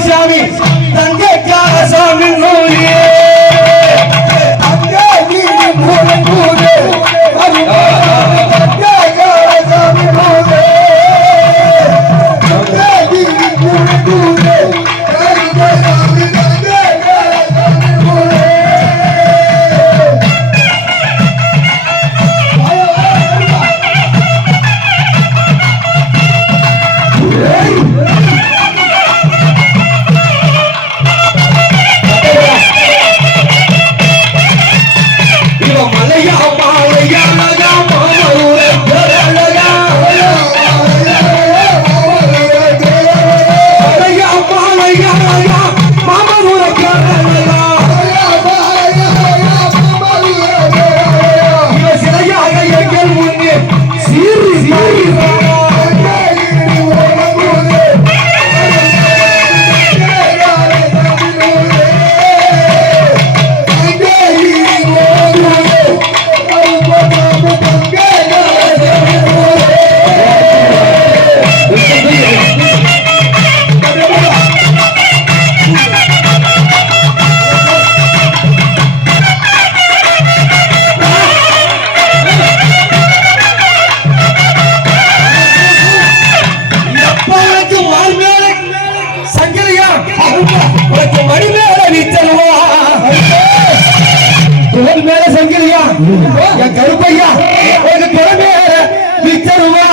சாமி தங்கக்கார சாமி நூலியே கருப்பையா ஒரு திறமைய விச்சருவா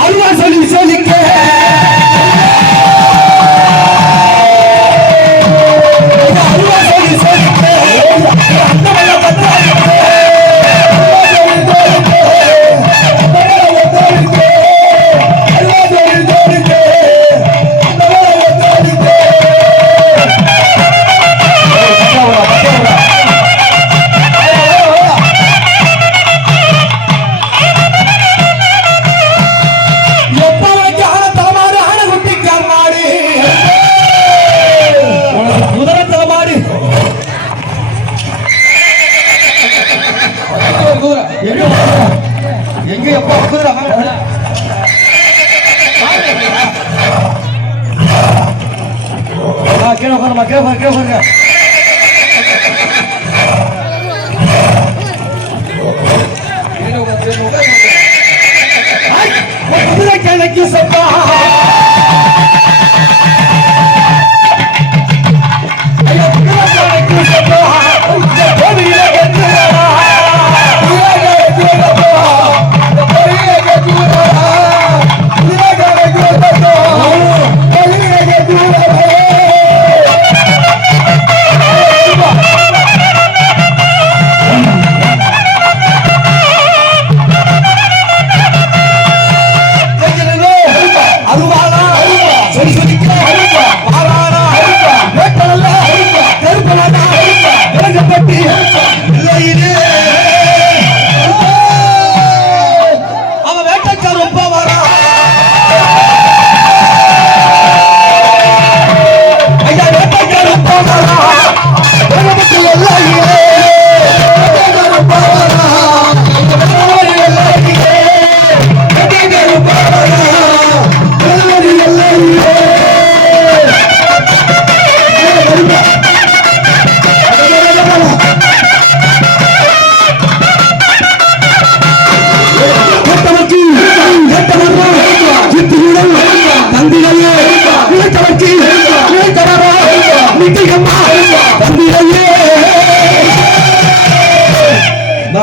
அருவா சொல்லி சொல்லிக்க எங்க எப்ப குதிரை கீழே உட்காருமா கீழே உட்காருங்க குதிரை கிழக்கு சப்பா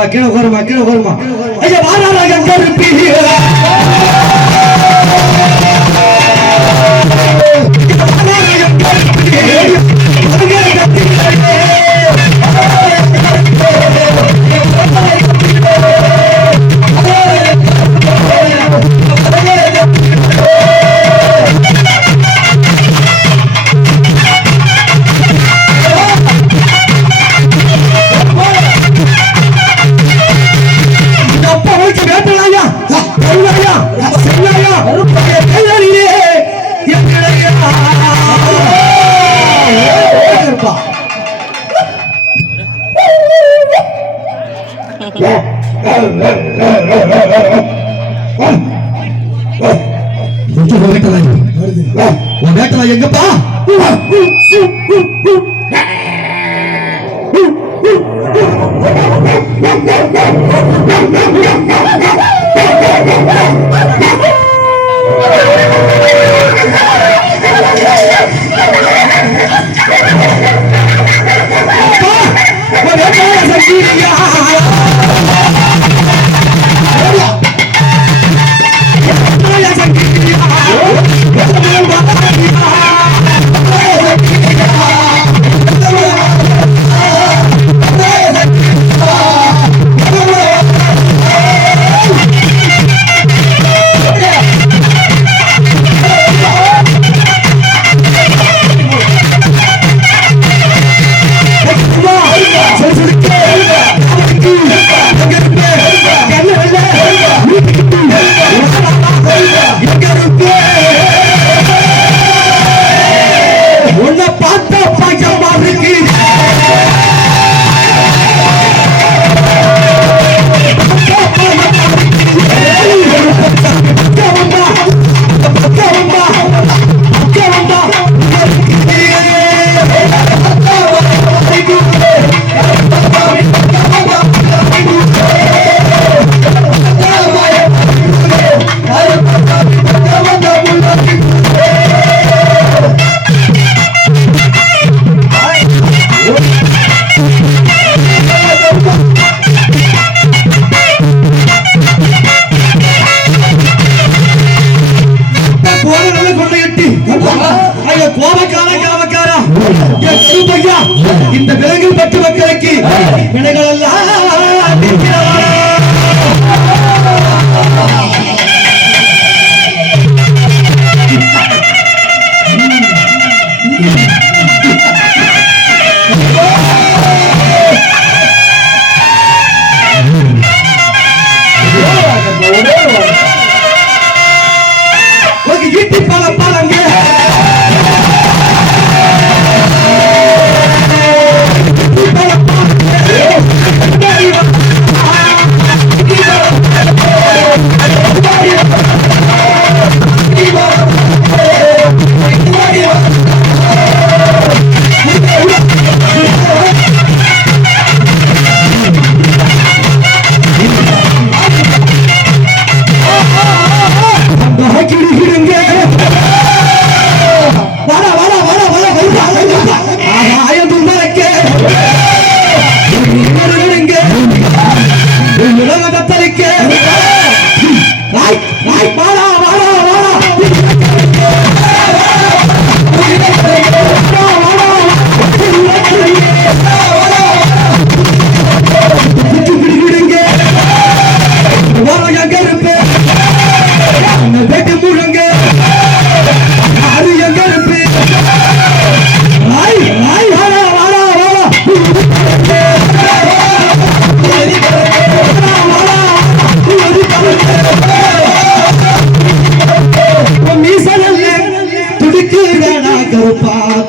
கீழே வருமா கீழே வருமா ஐயா வாராங்க கருப்பி வேட்டலா எங்கப்பா? இந்த விலங்கில் பட்டு மக்களுக்கு வினைகள் எல்லாம் ஈட்டி பல பலங்க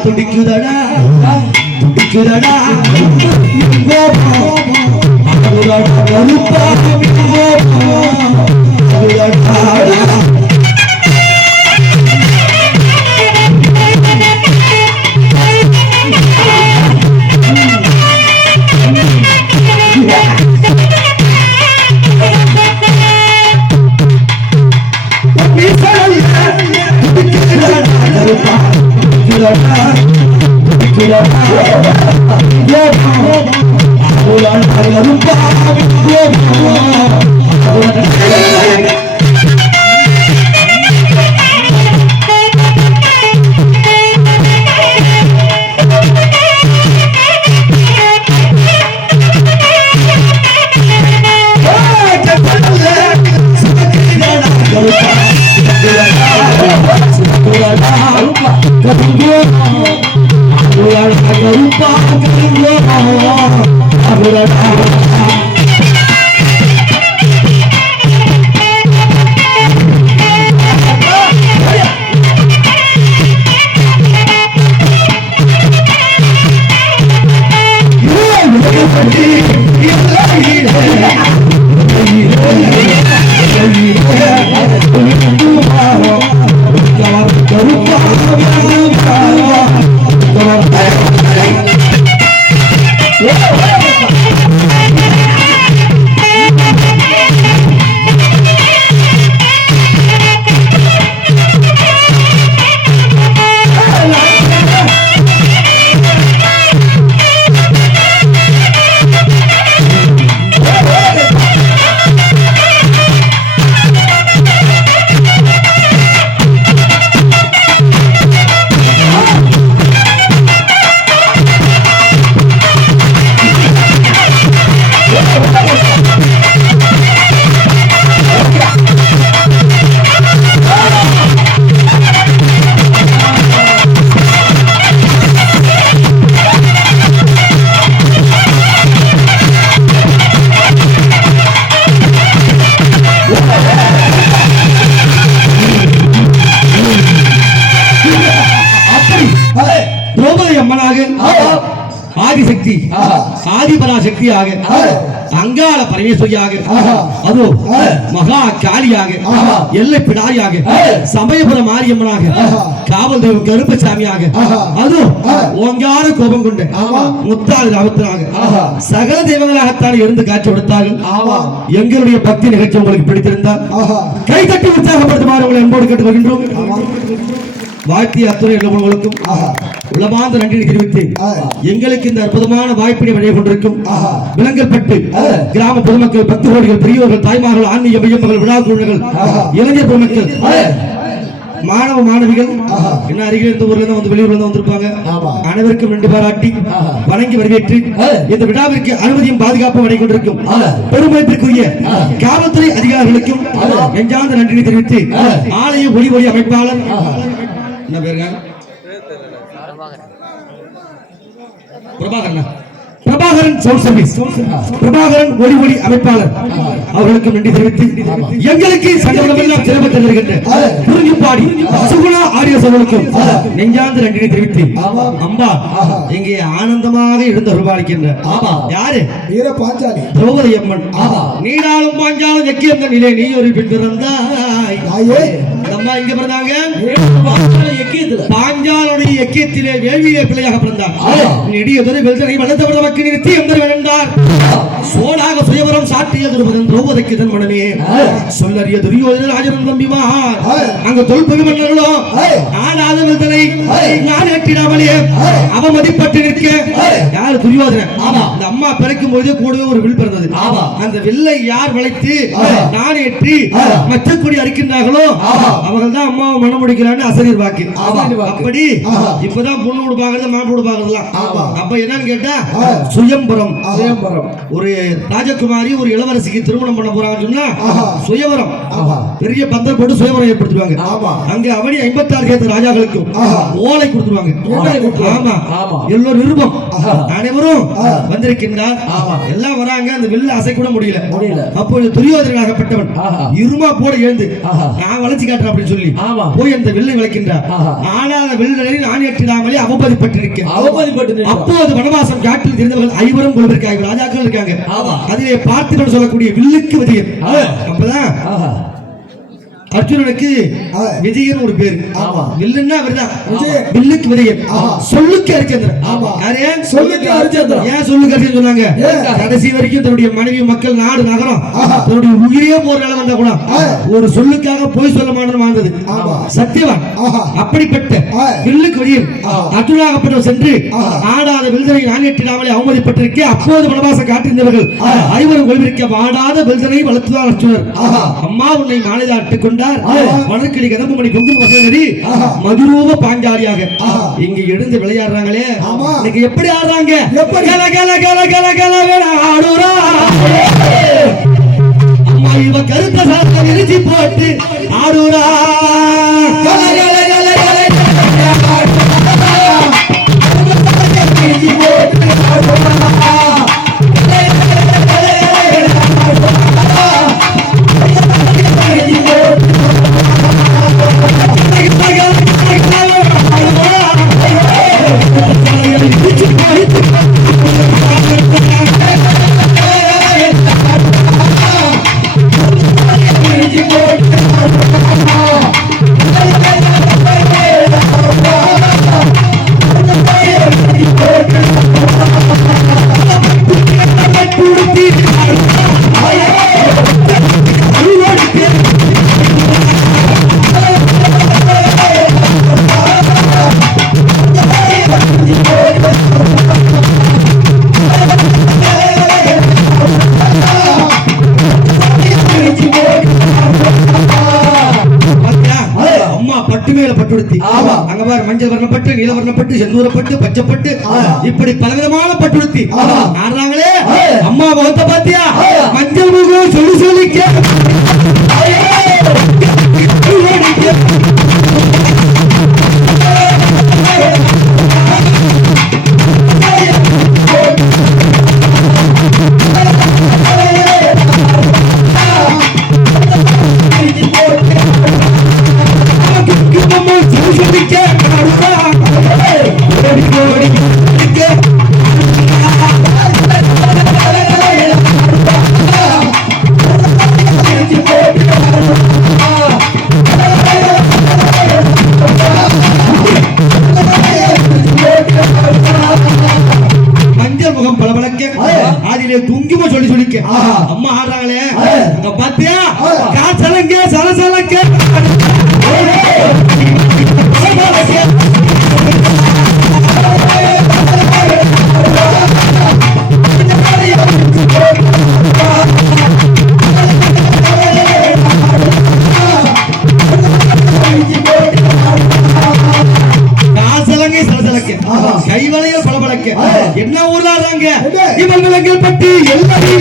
துடிக்குதடா துடிக்குதடா ஆதிசக்தி ஆதிபராசக்தியாக அங்காள பரமேஸ்வரியாக அதோ மகா காளியாக எல்லை பிடாரியாக சமயபுர மாரியம்மனாக காவல் தெய்வம் கருப்பசாமியாக அதோ ஓங்கார கோபம் கொண்ட முத்தாள் ராவத்தனாக சகல தெய்வங்களாகத்தான் இருந்து காட்சி கொடுத்தார்கள். எங்களுடைய பக்தி நிகழ்ச்சி உங்களுக்கு பிடித்திருந்தால் கை தட்டி உற்சாகப்படுத்துமாறு உங்களை அன்போடு கேட்டுக் கொள்கின்றோம். வாழ்த்தி அத்துறை உள்ளவர்களுக்கும் உளமார்ந்த நன்றி தெரிவித்து எங்களுக்கு இந்த அற்புதமான வாய்ப்பினை வழங்கிக் கொண்டிருக்கும் விலங்கல்பட்டு கிராம பொதுமக்கள், பக்த கோடிகள், பெரியோர்கள், தாய்மார்கள், ஆன்மீக மையங்கள், விழா குழுக்கள், இளைஞர் பொதுமக்கள், மாணவ மாணவிகள் என்ன அருகில் இருந்த ஊர்ல வந்து வெளியூர்ல இருந்து வந்திருப்பாங்க. அனைவருக்கும் நன்றி பாராட்டி வணங்கி வரவேற்று இந்த விழாவிற்கு அனுமதியும் பாதுகாப்பும் வழங்கிக் கொண்டிருக்கும் பெருமதிப்பிற்குரிய காவல்துறை அதிகாரிகளுக்கும் நெஞ்சார்ந்த நன்றியை தெரிவித்து ஆலய ஒளி ஒளி அமைப்பாளர் என்ன பேருங்க பிரபாகரன் சவுண்ட் சர்வீஸ் பிரபாகரன் ஒளி ஒளி அமைப்பாளர் அவர்களுக்கு நன்றி தெரிவித்து எங்களுக்கு சங்கமெல்லாம் சிறப்பு தருகின்ற குறிஞ்சிப்பாடி சுகுணா ஆடியோ அவர்களுக்கும் நெஞ்சார்ந்த நன்றியை தெரிவித்து அம்பா இங்கே ஆனந்தமாக இருந்து அருள்பாலிக்கின்ற யாரு வீர பாஞ்சாலி திரௌபதி அம்மன் நீடாலும் பாஞ்சாலும் எக்கிய நிலை நீ ஒரு பெண் பிறந்தாய். அம்மா இங்க பிறந்தாங்க பாஞ்சாலுடைய எக்கியத்திலே வேள்வியை பிள்ளையாக பிறந்தார். நெடியதொரு வெல்தனை வளர்த்தவர் நமக்கு நிறுத்தி எந்தர் வேண்டார் சோழாக சுயவரம் சாட்டிய துருபதன் திரௌபதிக்கு தன் மனமே சொல்லறிய துரியோதன ராஜன் தம்பிமார் அங்க தொல்பெரு மன்னர்களோ ஆடாத வெல்தனை நான் எட்டிடாமலே அவமதிப்பட்டு நிற்க யார் துரியோதனன். இந்த அம்மா பிறக்கும் போதே கூடவே ஒரு வில் பிறந்தது. அந்த வில்லை யார் வளைத்து நான் ஏற்றி மச்சக்குடி அரிக்கின்றார்களோ அவர்கள் தான் அம்மாவை மனம் முடிக்கிறான்னு அசரீர் வாக்கு. அப்படி இப்பதான் பொண்ணு கொடுப்பாங்க மாப்பிள்ளை கொடுப்பாங்கலாம். அப்ப என்னன்னு கேட்டா சுயம்பரம் ஒரு ராஜகுமாரி ஒரு இளவரசிக்கு திருமணம் பண்ண போறாங்கன்னு சொன்னா சுயவரம் பெரிய பந்தல் போட்டு சுயவரம் ஏற்படுத்துவாங்க. அங்க அவனி 56 சேர்த்த ராஜாக்களுக்கும் ஓலை கொடுத்துருவாங்க. எல்லோரும் நிருபம் அனைவரும் வந்திருக்கின்றார். எல்லாம் வராங்க. அந்த வில்ல அசை கூட முடியல. அப்பொழுது துரியோதனாகப்பட்டவன் இருமா போட எழுந்து நான் வளைச்சு காட்டுறேன் அப்படின்னு சொல்லி போய் அந்த வில்லை விளக்கின்றார். ஆனால் அந்த வில்லை நான் ஏற்றிடாமலே அவமதிப்பட்டிருக்கேன். அப்போது வனவாசம் காட்டில் இருந்தவர்கள் 5 கொள்வதற்காக ராஜாக்கள் இருக்காங்க. அதிலே பார்த்திபன் சொல்லக்கூடிய வில்லுக்கு விஜயன். அப்பதான் அர்ஜுனனுக்கு விஜயன் ஒரு பேரு. வில்லுன்னா அவர்தான் வில்லுக்கு விஜயன். சொல்லுக்கு ஹரிச்சந்திரன். சொல்லுக்கு ஹரிச்சந்திரன். ஏன் சொல்லுக்கு ஹரிச்சந்திரன் சொன்னாங்க? கடைசி வரைக்கும் தன்னுடைய மனைவி, மக்கள், நாடு, நகரம் தன்னுடைய உயிரே போற நிலை வந்தா கூட ஒரு சொல்லுக்காக போய் சொல்ல மாட்டேன்னு வாழ்ந்தது சத்தியவான். அப்படிப்பட்ட வில்லுக்கு விஜயன் அர்ஜுனாகப்பட்டவர் சென்று ஆடாத வில்தனை நான் எட்டிடாமலே அவமதிப்பட்டிருக்க. அப்போது வனவாசம் காட்டிருந்தவர்கள் 5 கொள்விருக்க ஆடாத வில்தனை வளர்த்துவார் அர்ஜுனர். அம்மா உன்னை மாலைதாட்டுக் கொண்டு வனக்கிளி கதம்பமணி பொங்கும் வசனடி மதுரூப பாஞ்சாலியாக இங்க எழுந்து விளையாடுறாங்களே. இன்னைக்கு எப்படி ஆடுறாங்க? அம்மா இவ கருத்த சாத்த விரிச்சி போட்டு ஆடுறா. அங்க பாரு மஞ்சள் வர்ணப்பட்டு, நீல வர்ணப்பட்டு, செந்தூரப்பட்டு, பச்சைப்பட்டு, இப்படி பலவிதமான பட்டுடுத்தி ஆடுறாங்களே. அம்மா முகத்தை பாத்தியா? துங்கிமா சொல்லி சொல்லிக்க அம்மா ஆடுறாங்களே அங்க பாத்தியா காசலங்க சலசலக்க கைவளையல் பளபளக்க என்ன ஊர்ல ஆடுறாங்க இவங்கள் பற்றி எல்லாரும்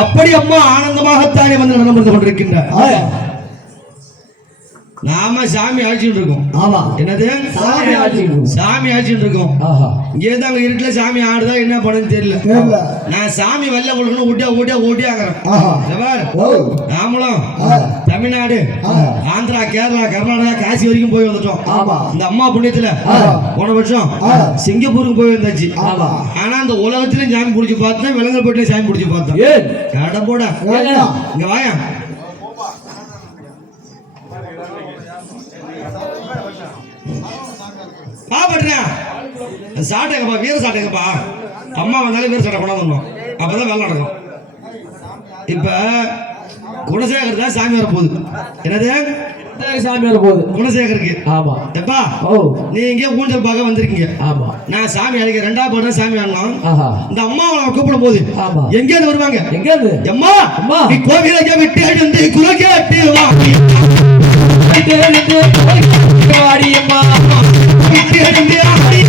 அப்படி அம்மா ஆனந்தமாகத்தானே வந்து நடந்து கொண்டிருக்கின்றார். நாம சாமி அழைச்சிட்டு இருக்கோம். ஆமா, என்னது சாமி அழைச்சிட்டு இருக்கோம். இங்கே அங்க இருட்டுல சாமி ஆடுதா என்ன பண்ணுன்னு தெரியல. நான் சாமி வெள்ள கொடுக்கணும் ஊட்டியாங்கிறேன். நாமளும் தமிழ்நாடு, ஆந்திரா, கேரளா, கர்நாடகா, காசி வரைக்கும் போய் வந்துட்டோம். இந்த அம்மா புண்ணியத்துல போன வருஷம் சிங்கப்பூருக்கு போய் வந்தாச்சு. ஆனா அந்த உலகத்திலும் சாமி பிடிச்சி பார்த்தேன், விலங்கல்பேட்டில சாமி பிடிச்சி பார்த்தேன். கடை போட இங்க வாயா, சாட்டைங்கப்பா, வீர சாட்டைங்கப்பா. அம்மா வந்தாலே வீர சாட்டை கொண்டாந்துடணும், அப்பதான் வேலை நடக்கும். இப்ப குணசேகர் தான் சாமி வர போகுது. என்னது சாமி வர போகுது குணசேகருக்கு? ஆமா. எப்பா நீ இங்கே ஊஞ்சல் பார்க்க வந்திருக்கீங்க. ஆமா, நான் சாமி அழைக்க 2வது பாடம் சாமி ஆடணும். இந்த அம்மா அவளை கூப்பிடும் போது எங்க இருந்து வருவாங்க? எங்க இருந்து? அம்மா நீ கோவிலுக்கு விட்டு எழுந்து குலக்கேட்டு வாடி அம்மா, விட்டு எழுந்து ஆடி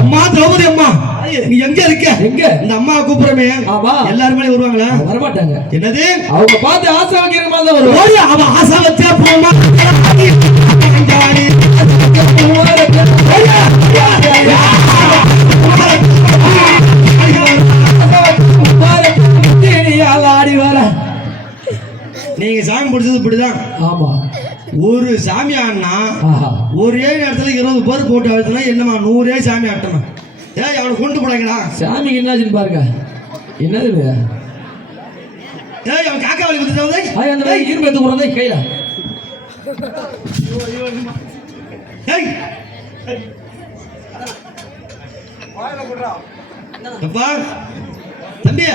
அம்மா திரௌபதி அம்மா நீ எங்க இருக்க? எங்க இந்த அம்மா கூப்பிடுறமே எல்லாருமே வருவாங்களா? வரமாட்டாங்க. என்னது அவங்க பார்த்து ஆசை வைக்கிற மாதிரி தான் வருவாங்க. அவ ஆசை வச்சா போமா ஆடி வர. நீங்க சாமி பிடிச்சது இப்படிதான். ஆமா, ஒரு சாமி ஆடினா ஒரே இடத்துல 20 பேர் போட்டு அழுத்தினா என்னமா 100 சாமி ஆட்டணும். ஏன் அவனை கொண்டு போடாங்கடா? சாமிக்கு என்னாச்சுன்னு பாருங்க. என்னது ஏய் அவன் காக்கா வலி வந்துட்டு அந்த இரும்பு எடுத்து போறதே கையில. ஏய் அப்பா தம்பி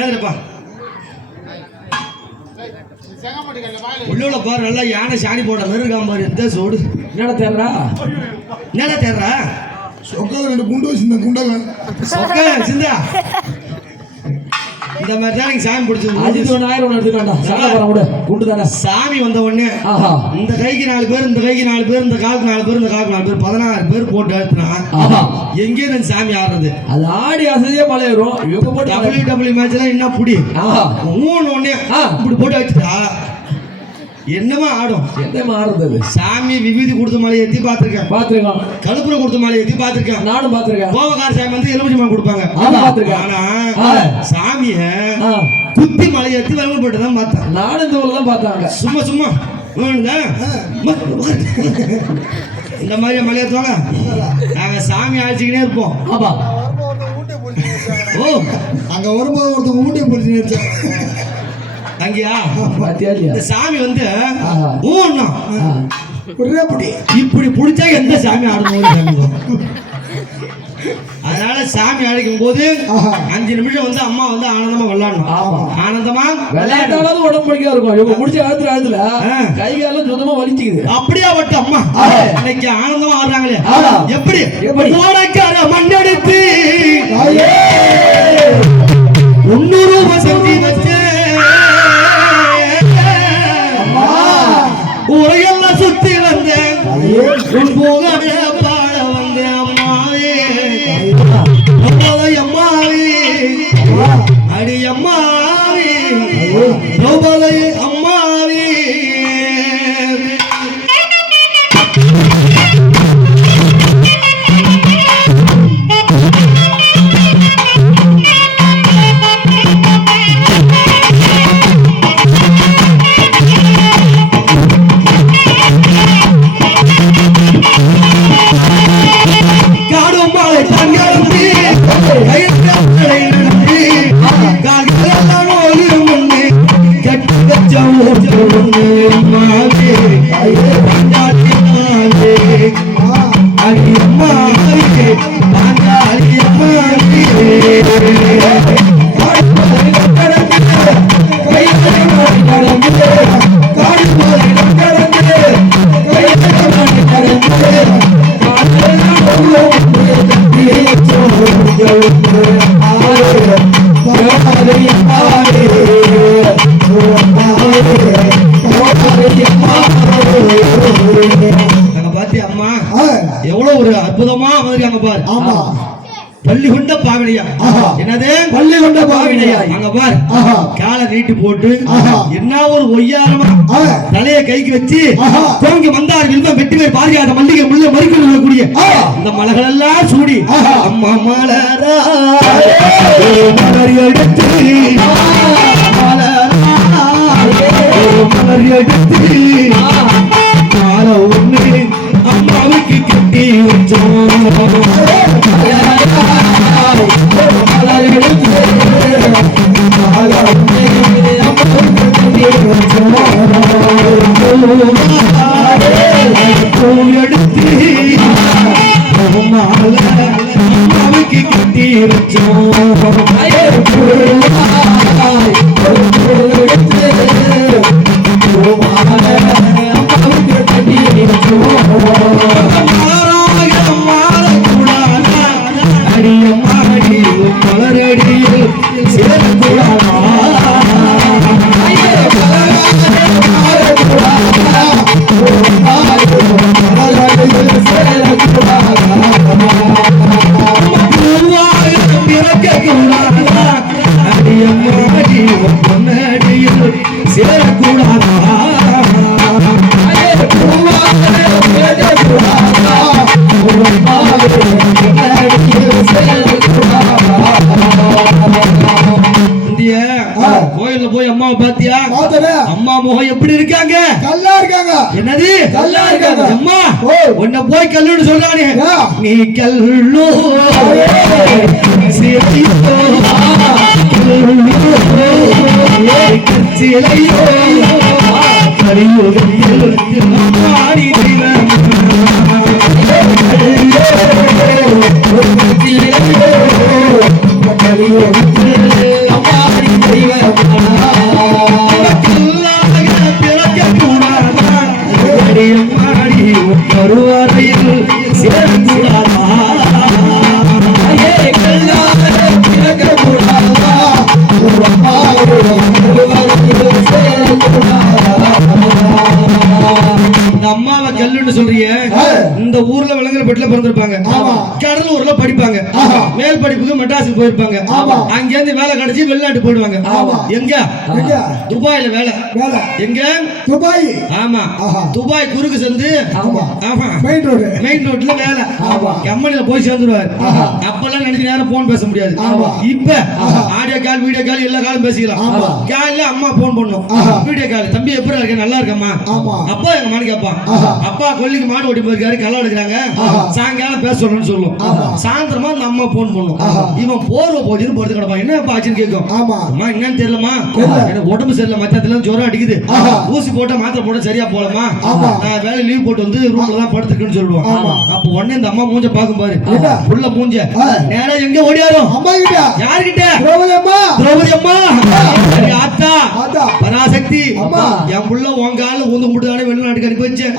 ஏதுப்பா உள்ள பாரு நல்லா யானை சாணி போட மாதிரி இருக்கா பாரு எந்த சோடு என்னடா தேர்றா என்னடா தேர்றா சொக்கால 2 குண்டு வச்சிருந்தேன் குண்டல சொக்க சிந்தா இந்த மாதிரி தான் நீங்க சாமி பிடிச்சது அது 1000 எடுத்துக்கடா சால வர கூட குண்டு தானே சாமி வந்த உடனே ஆஹா இந்த கைக்கு 4 பேர் இந்த கைக்கு 4 பேர் இந்த காலுக்கு 4 பேர் இந்த காலுக்கு 4 பேர் 16 பேர் போட்டு எடுத்துனா ஆஹா எங்கே இந்த சாமி ஆடுறது அது ஆடி அசையே மலையேறும் இவங்க போட்டு WWE மேட்ச் எல்லாம் என்ன புடி ஆஹா மூணு ஒண்ணே இப்படி போட்டு வச்சுட்டா என்னமா ஆடும் என்னமா ஆடுறது சாமி விபூதி கொடுத்த மாலை ஏத்தி பாத்துருக்கேன் கழுப்புரம் கொடுத்த மாலை ஏத்தி பாத்துருக்கேன் நானும் பாத்துருக்கேன் கோவக்கார சாமி வந்து எலுமிச்சை மாலை கொடுப்பாங்க ஆனா சாமிய குத்தி மலை ஏத்தி வரவு போட்டு தான் பார்த்தேன் நானும் இந்த ஊர்ல தான் பார்த்தாங்க சும்மா சும்மா இந்த மாதிரி மலை ஏத்துவாங்க நாங்க சாமி அழைச்சிக்கினே இருப்போம் ஆமா ஓ அங்க வரும்போது ஒருத்தவங்க ஊட்டியை பிடிச்சி அங்கயா பாத்தியா இந்த சாமி வந்து ஒரே படி இப்படி பிடிச்சா எந்த சாமி ஆடணும் அதனால சாமி அழைக்கும் போது 5 நிமிஷம் வந்து அம்மா வந்து ஆனந்தமா விளையாடணும் ஆனந்தமா விளையாட்டாலும் உடம்பு பிடிக்கா இருக்கும் இவங்க முடிச்ச காலத்துல கை காலம் சுத்தமா வலிச்சுக்குது அப்படியா பட்ட அம்மா இன்னைக்கு ஆனந்தமா ஆடுறாங்களே எப்படி ஓடக்கார மண்ணெடுத்து 300 ரூபாய் செஞ்சு வச்சு உரையெல்லாம் சுத்தி வந்தேன் உன் போகாத பாட வந்தேன் அம்மாவே அம்மாவே அடி அம்மாவே அம்மாவே எவ்வளவு ஒரு அற்புதமா வந்திருக்காங்க பாரு. ஆமா பள்ளி கொண்ட பாவினையா என்னது பள்ளி கொண்ட பாவினையா அங்க பாரு காலை நீட்டி போட்டு என்ன ஒரு ஒய்யாரமா தலைய கைக்கு வச்சு கோங்கி மந்தார் வில்வம் வெட்டி போய் பாரியாத மல்லிகை முள்ள மறிக்கல் கூடிய இந்த மலர்கள் எல்லாம் சூடி அம்மா மலரா மலர் எடுத்து மலர் எடுத்து கால ஒண்ணு அம்மாவுக்கு கட்டி வச்சோம் எடுத்து அம்மாவுக்கு கட்டி வச்சோம் கோயில்ல போய் அம்மாவை பாத்தியா? அம்மா முகம் எப்படி இருக்காங்க? கல்லா இருக்காங்க. என்னது கல்லா இருக்காங்க? அம்மா உன்னை போய் கல்லுன்னு சொல்றானே நீ கல்லு சிலையோ கலியுகத்தில் வருவாரையில் சேர்ந்துடாதா இந்த அம்மாவை கல்லுன்னு சொல்றிய இந்த ஊர்ல விலங்குற பெட்ல பிறந்திருப்பாங்க கடலூர்ல படிப்பாங்க மேல் படிப்புக்கு மெட்ராஸுக்கு போயிருப்பாங்க அங்க இருந்து வேலை கிடைச்சி வெளிநாட்டு போயிடுவாங்க எங்க துபாயில வேலை எங்க துபாய் ஆமா துபாய் குறுக்கு சேர்ந்து மெயின் ரோட்ல வேலை கம்பெனில போய் சேர்ந்துருவாரு அப்பெல்லாம் நினைச்ச நேரம் போன் பேச முடியாது இப்ப ஆடியோ கால் வீடியோ கால் எல்லா காலும் பேசிக்கலாம் காலையில அம்மா போன் பண்ணும் வீடியோ கால் தம்பி எப்படி இருக்க நல்லா இருக்கம்மா அப்பா எங்க மாடு கேப்பா அப்பா கொல்லிக்கு மாடு ஓட்டி போயிருக்காரு களை எடுக்கிறாங்க சாயங்காலம் பேச சொல்லணும்னு சொல்லும் சாயந்தரமா அந்த அம்மா போன் பண்ணும் இவன் போர்வை போச்சுன்னு போறது கிடப்பான் என்ன ஆச்சுன்னு கேட்கும் அம்மா என்னன்னு தெரியலமா எனக்கு உடம்பு சரியில்லை மத்தியத்துல ஜுரம் அடிக்குது ஊசி போட்டா மாத்திரை போட சரியா போலமா நான் வேலை லீவ் போட்டு வந்து ரூம்ல தான் படுத்துருக்குன்னு சொல்லுவோம் அப்ப உடனே இந்த அம்மா மூஞ்ச பாக்கும் பாரு உள்ள மூஞ்ச நேரா எங்க ஓடியாரும் அம்மா கிட்ட யாருகிட்ட திரௌபதி அம்மா ஆத்தா பராசக்தி என் புள்ள உன் கால ஊந்து முட்டுதானே வெளிநாட்டுக்கு அனுப்பி வச்சேன்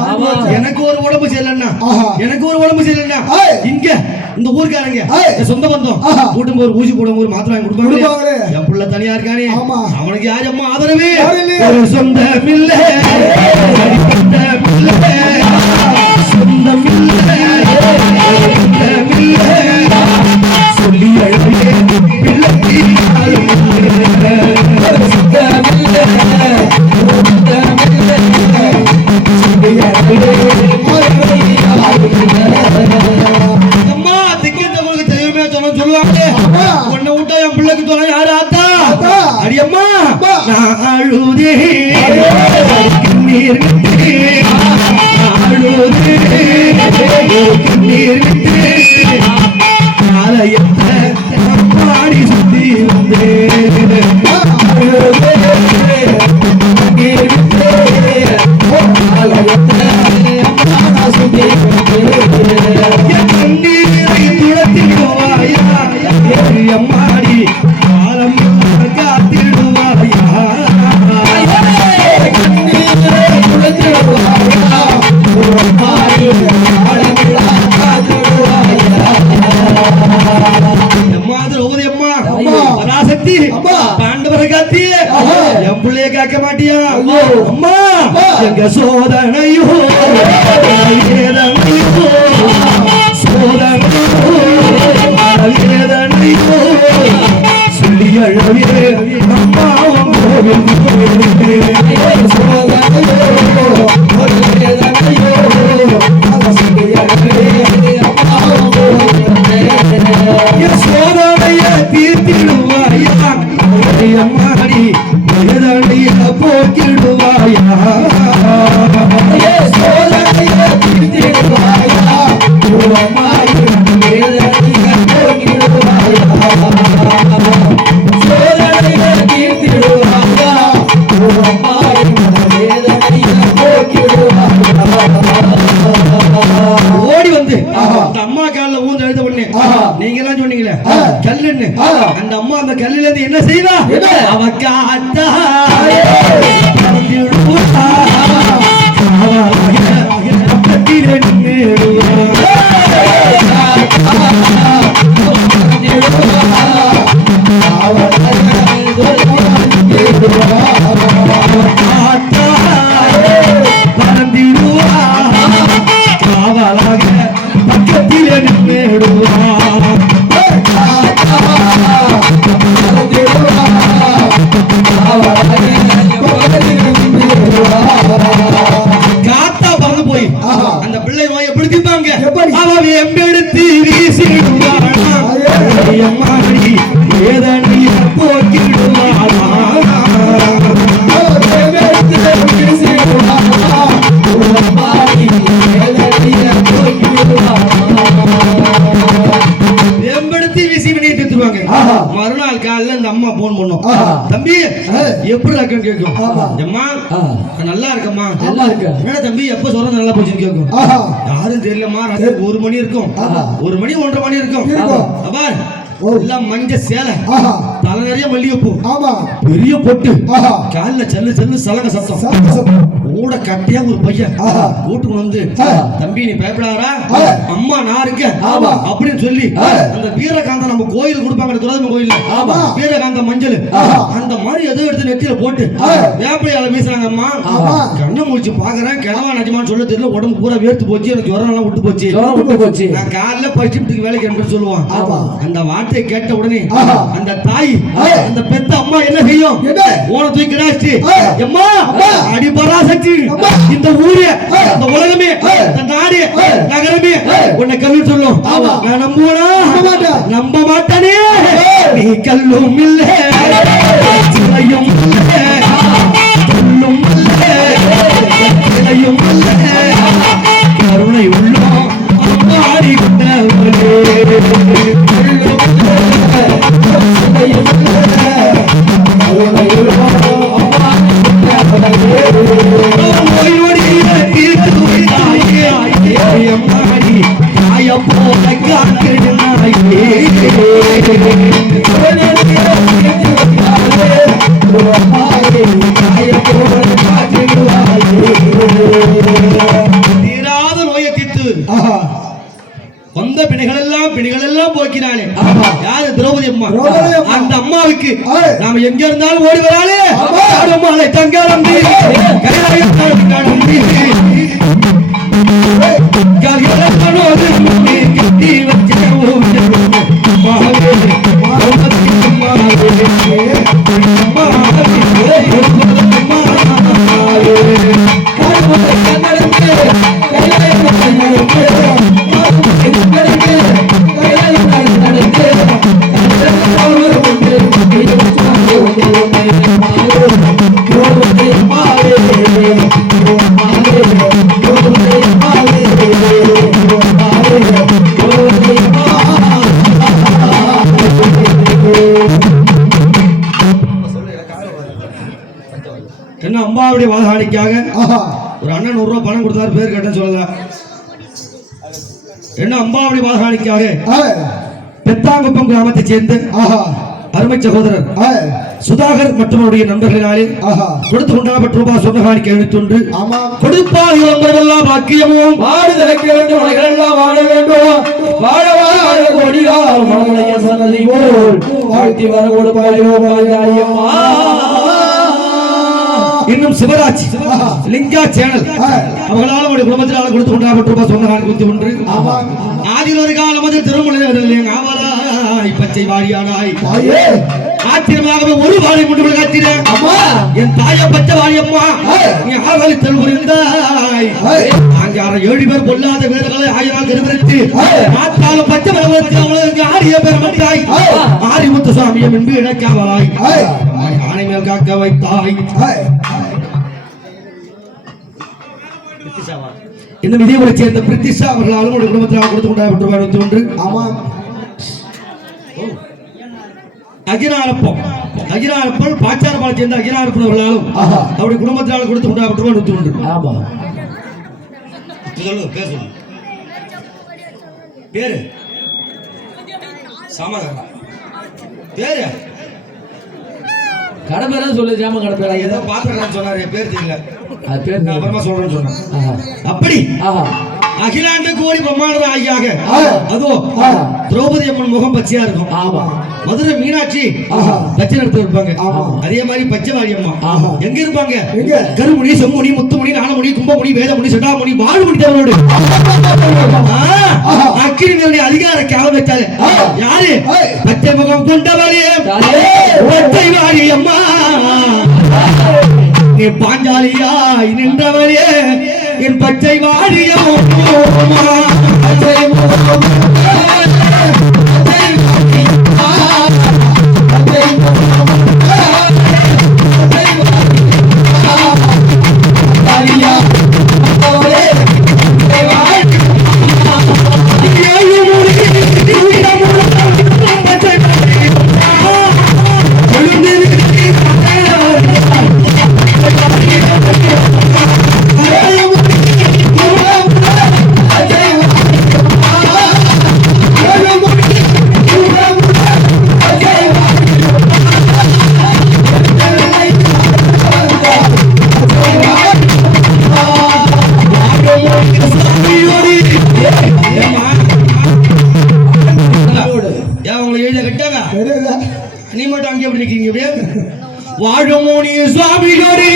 எனக்கு ஒரு உடம்பு சரியில்லைன்னா இங்க இந்த ஊருக்காரங்க சொந்த பந்தம் கூட்டம் ஒரு ஊசி போடும் ஒரு மாத்திரை வாங்கி கொடுப்பாங்க என் புள்ள தனியா இருக்கானே அவனுக்கு யார் அம்மா ஆதரவு சொந்தம் இல்ல சொல்லி அம்மா திக்கத்தவங்களுக்கு தெய்வமே சொல்லுவாங்க உன்னை விட்டா என் பிள்ளைக்கு சொல்ல யாரு ஆத்தா அடியம்மா நான் அழுதே நீர் நீர் ஆலயத்தை பாடி சுத்தி கண்ணீரை துளத்திடுவாயா அம்மாடி காலம் காத்திடுவாயா பராசக்தி பாண்டவரை காத்தி என் பிள்ளைய காக்க மாட்டியா அம்மா எங்க சோதனையோ சோதனையோ சொல்லி அழவே அம்மா சோதனைய தீர்த்திடுவாயா அம்மாடி வேதனைய போக்கிடுவாயா சோதனைய தீர்த்திடுவாயா அம்மாடி வேதனைய போக்கிடுவாயா சோதனைய தீர்த்திடுவாயா அம்மாடி வேதனைய போக்கிடுவாயா ஓடி வந்து அம்மா கால ஊந்து எழுத உடனே நீங்க எல்லாம் சொன்னீங்களே கல்லுன்னு அந்த அம்மா அந்த கல்லுல இருந்து என்ன செய்வா அவ காத்தா காவலாக பக்கத்திலே நின்றுடுவா காத்தா பறந்து போய் அந்த பிள்ளை வாயை பிடித்திருப்பாங்க அவ எம்பெடுத்து வீசிடுவானா அம்மாடி வேதனைய போக்கிடுவானா எம்பெடுத்து வீசி வினையை கத்துவாங்க மறுநாள் காலையில இந்த அம்மா போன் பண்ணும் தம்பி எப்படி இருக்கன்னு கேட்கும் அம்மா நல்லா இருக்கம்மா நல்லா இருக்க என்ன தம்பி எப்ப சொல்றது நல்லா போச்சுன்னு கேட்கும் யாரும் தெரியலம்மா ராத்திரி 1 மணி இருக்கும் 1 மணி 1:30 மணி இருக்கும் அபார் எல்லாம் மஞ்ச சேலை தலை நிறைய மல்லிகைப்பூ பெரிய பொட்டு காலில் செல்லு செல்லு சலங்க சத்தம் மூட கட்டையா ஒரு பையன் கூட்டுக்கு வந்து தம்பி நீ பயப்படாரா அம்மா நான் இருக்கேன் அப்படின்னு சொல்லி அந்த வீரகாந்தம் நம்ம கோயில் கொடுப்பாங்க துராதம கோயில் வீரகாந்த மஞ்சள் அந்த மாதிரி ஏதோ எடுத்து நெத்தியில போட்டு வேப்பையால வீசுறாங்க அம்மா கண்ணை முடிச்சு பாக்குறேன் கிழவா நஜமான்னு சொல்ல தெரியல உடம்பு பூரா வேர்த்து போச்சு எனக்கு ஜுரம் எல்லாம் விட்டு போச்சு நான் காலைல பசிட்டு வேலைக்கு என்று சொல்லுவான் அந்த வார்த்தையை கேட்ட உடனே அந்த தாய் அந்த பெத்த அம்மா என்ன செய்யும் ஓன தூக்கி கிடாச்சு அம்மா அடி பராசக்தி இந்த ஊரே இந்த உலகமே இந்த நாடே நகரமே உன்னை கல்வி சொல்லும் நான் நம்புவனா நம்ப மாட்டானே நீ கல்லும் இல்ல சிலையும் இல்ல கல்லும் இல்ல சிலையும் இல்ல கருணை உள்ளோம் அம்மாடி கொண்டவளே தீராத நோயை தீர்த்து வந்த பிணிகள் எல்லாம் போக்கினானே யாரு திரௌபதி அம்மா அந்த அம்மாவுக்கு நாம எங்க இருந்தாலும் ஓடி வராளே அம்மாளை தங்க நம்பி கட்டி வச்ச என்ன அம்பாவுடைய வாதாடிக்காக ஒரு அண்ணன் 100 ரூபாய் பணம் கொடுத்தாரு பேர் கேட்டேன்னு சொல்லல என்ன அம்பாவுடைய வாதாடிக்காக பெத்தாங்குப்பம் கிராமத்தை சேர்ந்து அருமை சகோதரர் சுதாகர் மற்றும் அவருடைய நண்பர்களினாலே கொடுத்து கொண்டாடப்பட்ட ரூபாய் சொந்தகாணிக்க எழுத்துண்டு கொடுப்பால் இளம்பரெல்லாம் பாக்கியமும் வாடு திறக்க வேண்டும் உலகெல்லாம் வாழ வேண்டும் வாழ வாழ கொடியால் மனமுடைய சன்னதி போல் வாழ்த்தி வர கொடுப்பாயோ பாயாயம்மா இன்னும் சிவராஜ் லிங்கா சேனல் அவங்களால அவருடைய குடும்பத்தினால கொடுத்து கொண்டாடப்பட்ட ரூபாய் சொந்தகாணிக்க ஒன்று ஆதியில் ஒரு காலம் அது திருமணம் ஆவலாய் பச்சை வாரியானாய் ஆச்சரியமாகவே ஒரு வாழை முட்டு காத்திரேன் என் தாய பச்சை வாழியம்மா நீ ஆவலை தெருந்தாய் அங்கே 7 பேர் பொல்லாத வீரர்களை 1000 கருவிருத்து ஆத்தாலும் பச்சை வரவழைத்து அவளுக்கு ஆரிய பெறமட்டாய் ஆரிமுத்து சுவாமியை முன்பு இணைக்காவலாய் ஆணை மேல் காக்க வைத்தாய் இந்த விதிமுறை சேர்ந்த பிரித்திஷா அவர்களாலும் ஒரு குடும்பத்தினால் கொடுத்து கொண்டாடப்பட்டு ஒன்று அகிராரப்பன் பாச்சாரப்பாளை சேர்ந்த அகிராரப்பன் அவர்களாலும் அவருடைய குடும்பத்தினால் கொடுத்து கொண்டாடப்பட்டு ஒன்று பேரு சமாதானம் பேரு கடை பேரா சொல்லு ஜாம கடை பேரா ஏதோ பாத்திரம் சொன்னாரு பேர் தெரியல அது பேர் அப்புறமா சொல்றேன்னு சொன்னேன் அப்படி அகிலாண்ட கோடி பிரம்மாண்ட ஆகியாக அதோ திரௌபதி அம்மன் முகம் பச்சையா இருக்கும் மதுரை மீனாட்சி பச்சை எடுத்து இருப்பாங்க அதே மாதிரி பச்சைவாடி அம்மா எங்க இருப்பாங்க கருமுடி செம்முடி முத்துமுடி நாலமுடி கும்பமுடி வேதமுடி செட்டாமுடி வாழுமுடி தேவனோடு அக்கிரிகளுடைய அதிகார கேவலம் வச்சாரு யாரு பச்சை முகம் கொண்டவரே பச்சைவாடி அம்மா நீ பாஞ்சாலியாய் நின்றவரே என் பச்சை வாடியம் நீ மட்டும் அங்கே எப்படி நிக்கிறீங்க அப்படியே வாழமோனி சுவாமிகளே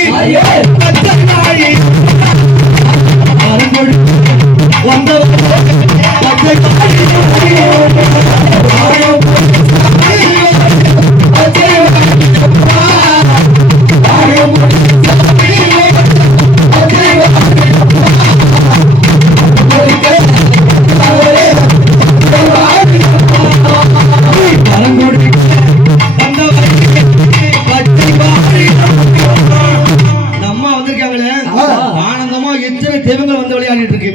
தெய்வங்கள் வந்து விளையாடிட்டு இருக்கு.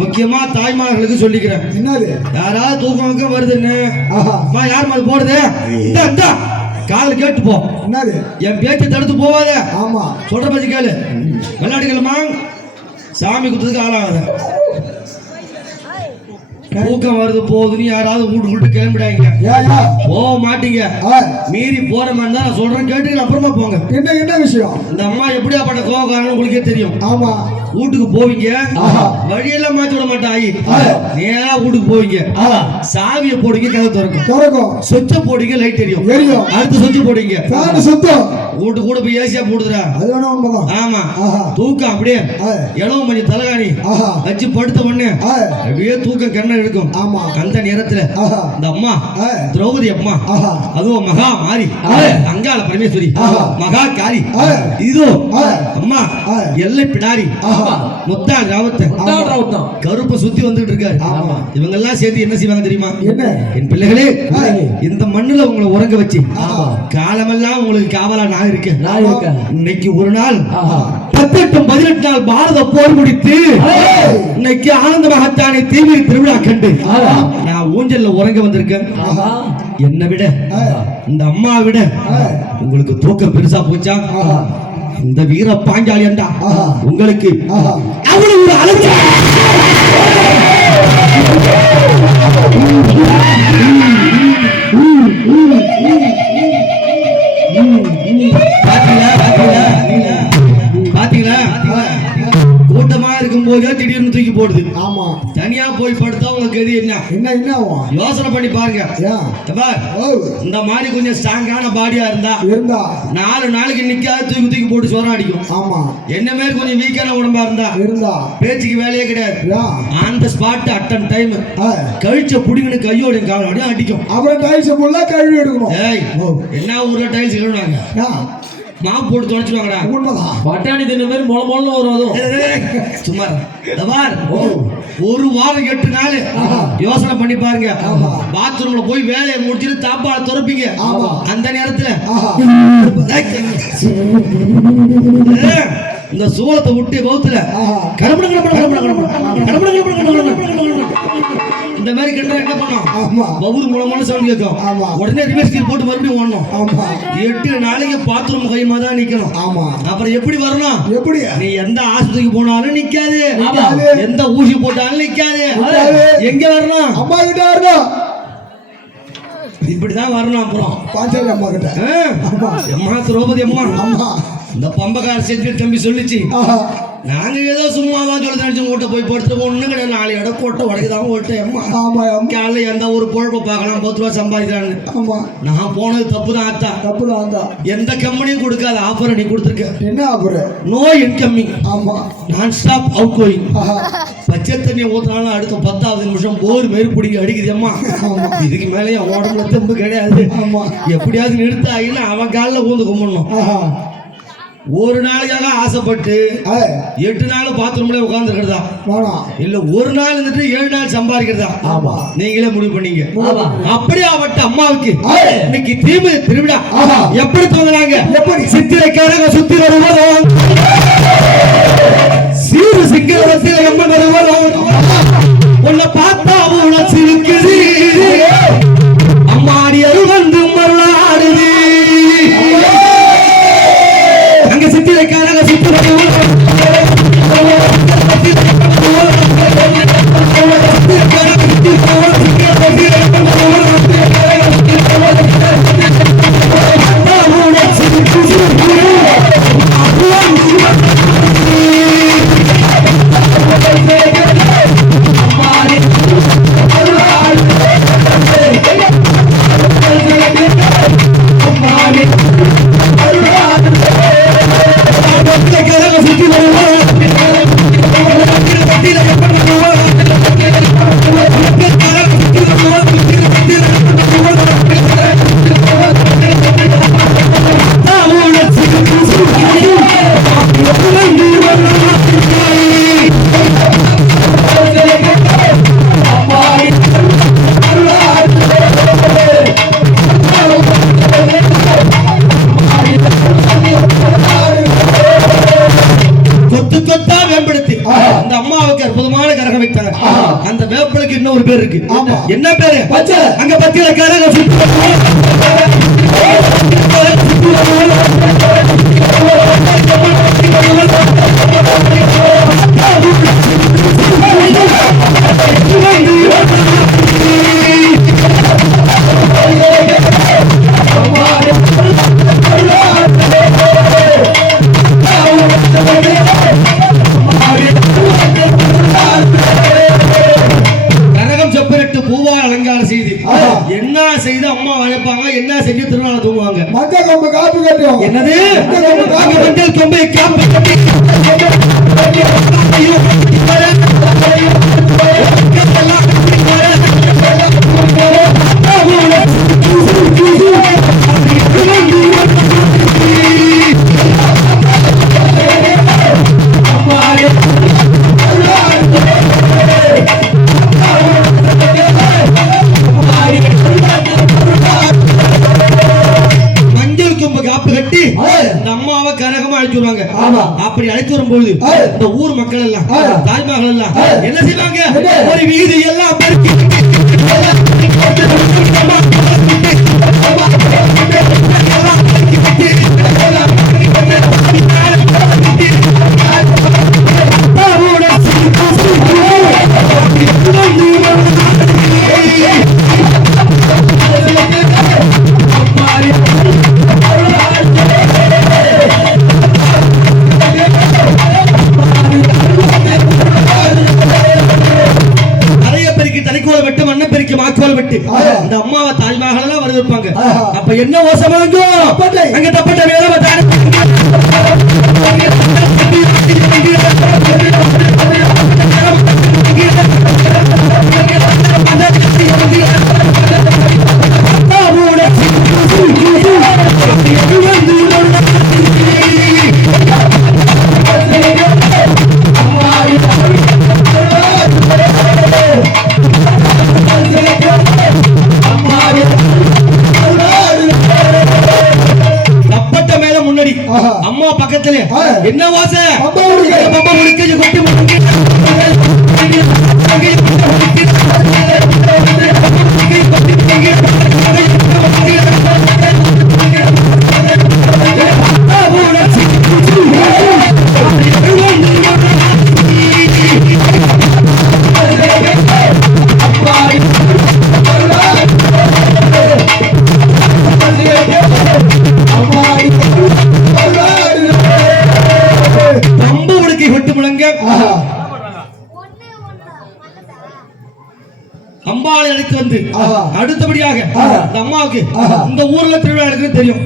முக்கியமா தாய்மார்களுக்கு சொல்லிக்கிறேன், என்னது யாராவது தூக்கம் வருதுன்னு யார் மாதிரி போடுது காலில் கேட்டு போ. என்னது என் பேச்சை தடுத்து போவாத. ஆமா சொல்ற பத்தி கேளு. விளையாடுகளுமா சாமி குத்துறதுக்கு ஆளாகாத. தூக்கம் வருது போகுதுன்னு யாராவது வீட்டுக்குள்ள கிளம்பிடாங்க, போக மாட்டீங்க. மீறி போற மாதிரி தான் நான் சொல்றேன், கேட்டுக்க அப்புறமா போங்க. என்ன விஷயம்? இந்த அம்மா எப்படியாப்பட்ட கோவக்காரன்னு உங்களுக்கே தெரியும். ஆமா வீட்டுக்கு போவீங்க, வழியெல்லாம் மாத்தி விட மாட்டாயி, நேரா வீட்டுக்கு போவீங்க, சாவிய போடுங்க, கதை திறக்கும், சொச்ச போடுங்க, லைட் எரியும், அடுத்து சொச்சு போடுங்க, வீட்டு கூட போய் ஏசியா போடுதுரா. ஆமா தூக்கம் அப்படியே இளவு மஞ்சள் தலகாணி வச்சு படுத்த உடனே அப்படியே தூக்கம் கண்ணை எடுக்கும். அந்த நேரத்துல இந்த அம்மா திரௌபதி அம்மா, அதுவும் மகா மாறி அங்காள பரமேஸ்வரி மகா காரி, இதோ அம்மா எல்லை பிடாரி முத்தாள் ராவத்தன் கருப்பை சுத்தி வந்துட்டு இருக்காரு. இவங்க எல்லாம் சேர்ந்து என்ன செய்வாங்க தெரியுமா? என் பிள்ளைகளே, இந்த மண்ணுல உங்களை உறங்க வச்சு காலமெல்லாம் உங்களுக்கு காவலா நான் இருக்கேன். இன்னைக்கு ஒரு நாள் 18 நாள் பாரத போர் முடித்து இன்னைக்கு ஆனந்தமாகத்தானே தீவிர திருவிழா கண்டு நான் ஊஞ்சல்ல உறங்க வந்திருக்கேன். என்னை விட இந்த அம்மா விட உங்களுக்கு தூக்கம் பெருசா போச்சா? இந்த வீர பாஞ்சாலி என்றா உங்களுக்கு அவ்வளவு ஒரு அலட்சியம். பாத்தீங்களா? கூட்டமா இருக்கும் போதே திடீர்னு தூக்கி போடுது. ஆமா, தனியா போய் படுத்தா உங்களுக்கு எது என்ன யோசனை பண்ணி பாருங்க. இந்த மாதிரி கொஞ்சம் ஸ்ட்ராங்கான பாடியா இருந்தா 4 நாளைக்கு நிக்காது, தூக்கி போட்டு சோறம் அடிக்கும். ஆமா, என்ன மாதிரி கொஞ்சம் வீக்கான உடம்பா இருந்தா பேச்சுக்கு வேலையே கிடையாது. அந்த ஸ்பாட் அட்டன் டைம் கழிச்ச புடிங்கன்னு கையோட காலோட அடிக்கும். அப்புறம் டைல்ஸ் ஃபுல்லா கழுவி எடுக்கணும். என்ன ஊர்ல டைல்ஸ் கழுவுனாங்க, மாவு போட்டு தொடச்சுவாங்கடா. பட்டாணி தின்ன மாதிரி மொள மொளன்னு வரும். சும்மா ஒரு வாரம் 8 நாள் யோசனை பண்ணி பாருங்க. பாத்ரூம்ல போய் வேலையை முடிச்சுட்டு தாப்பால துறப்பீங்க. அந்த நேரத்துல இந்த சோளத்தை விட்டு கவுத்துல இந்த மாதிரி கண்டா என்ன பண்ணோம்? பவுரு மூலமான சவுண்ட் கேட்கும். உடனே ரிவர்ஸ் கீர் போட்டு மறுபடியும் ஓடணும். 8 நாளைக்கு பாத்ரூம் கைமா தான் நிக்கணும். அப்புறம் எப்படி வரணும்? எப்படி நீ எந்த ஆஸ்பத்திரிக்கு போனாலும் நிக்காது, எந்த ஊசி போட்டாலும் நிக்காது. எங்க வரணும்? அம்மா கிட்ட வரணும். இப்படிதான் வரணும். அப்புறம் பாஞ்சாலி அம்மா கிட்ட. அம்மா திரௌபதி அம்மா இந்த பம்பக்கார செஞ்சு தம்பி சொல்லிச்சு, நாங்க ஏதோ சும்மாதான் சொல்லி நினைச்சு ஓட்ட போய் படுத்துட்டு ஒண்ணு கிடையாது. 4 இடம் போட்ட உடைக்குதான் ஓட்டேன். காலைல எந்த ஒரு பொழப்ப பார்க்கலாம், 10 ரூபா சம்பாதிக்கிறான்னு. நான் போனது தப்புதான் ஆத்தா. எந்த கம்பெனியும் கொடுக்காத ஆஃபர் நீ கொடுத்துருக்க. என்ன ஆஃபர்? நோ இன்கமிங், நான் ஸ்டாப் அவுட் கோயிங். பச்சை தண்ணி ஊத்தினாலும் அடுத்த 10வது நிமிஷம் போர் மேல் பிடிக்க அடிக்குது. அம்மா இதுக்கு மேலே என் உடம்புல தெம்பு கிடையாது, எப்படியாவது நிறுத்தாயின்னு அவன் காலில் ஊந்து கும்பிடணும். ஒரு நாளைக்காக ஆசைப்பட்டு 8 நாள் பாத்ரூம்ல உட்கார்ந்து இருக்கிறதா இல்ல ஒரு நாள் இருந்துட்டு 7 நாள் சம்பாதிக்கிறதா? நீங்களே முடிவு பண்ணீங்க. அப்படியாப்பட்ட அம்மாவுக்கு இன்னைக்கு திருவிழா எப்படி தோணுறாங்க? எப்படி சித்திரைக்காரங்க சுத்தி வருவதும் சீரு சிங்கத்தில் எம்ம வருவதும் உன்னை பார்த்தா உணர்ச்சி இருக்குது. அம்மாடி அருள் வந்து மருளாடுது. சித்திரைக்காரங்க சுத்தி ஒரு பேர் இருக்கு. ஆமா. என்ன பேரு? பச்சை. அங்க பச்சையில கரகம் சுத்தி கரகம் செப்பரிட்டு பூவால் அலங்காரம் செய்து என்ன செய்து அம்மா அழைப்பாங்க, என்ன செஞ்சு திருநாளை தூங்குவாங்க. மஞ்சள் கொம்பு காப்பு கட்டும். என்னது? அங்க மஞ்சள் கொம்பை காப்பு கட்டி மஞ்சள் கொம்பு காப்பு கட்டி இந்த அம்மாவை கரகமா அழைச்சு வருவாங்க. அப்படி அழைத்து வரும்போது இந்த ஊர் மக்கள் எல்லாம் தாய்மார்கள் எல்லாம் என்ன செய்வாங்க? ஒரு வீதி எல்லாம் பெருக்கி இந்த அம்மாவை தாய்மகள் எல்லாம் வரவேற்பாங்க. அப்ப என்ன ஓசமாங்க? அங்க தப்பட்ட வேலை அம்மா பக்கத்துல என்ன வாசை? பம்பா முடிக்க கொட்டி அம்பாளை அழைத்து வந்து அடுத்தபடியாக இந்த அம்மாவுக்கு இந்த ஊர்ல திருவிழா எடுக்கிறது தெரியும்.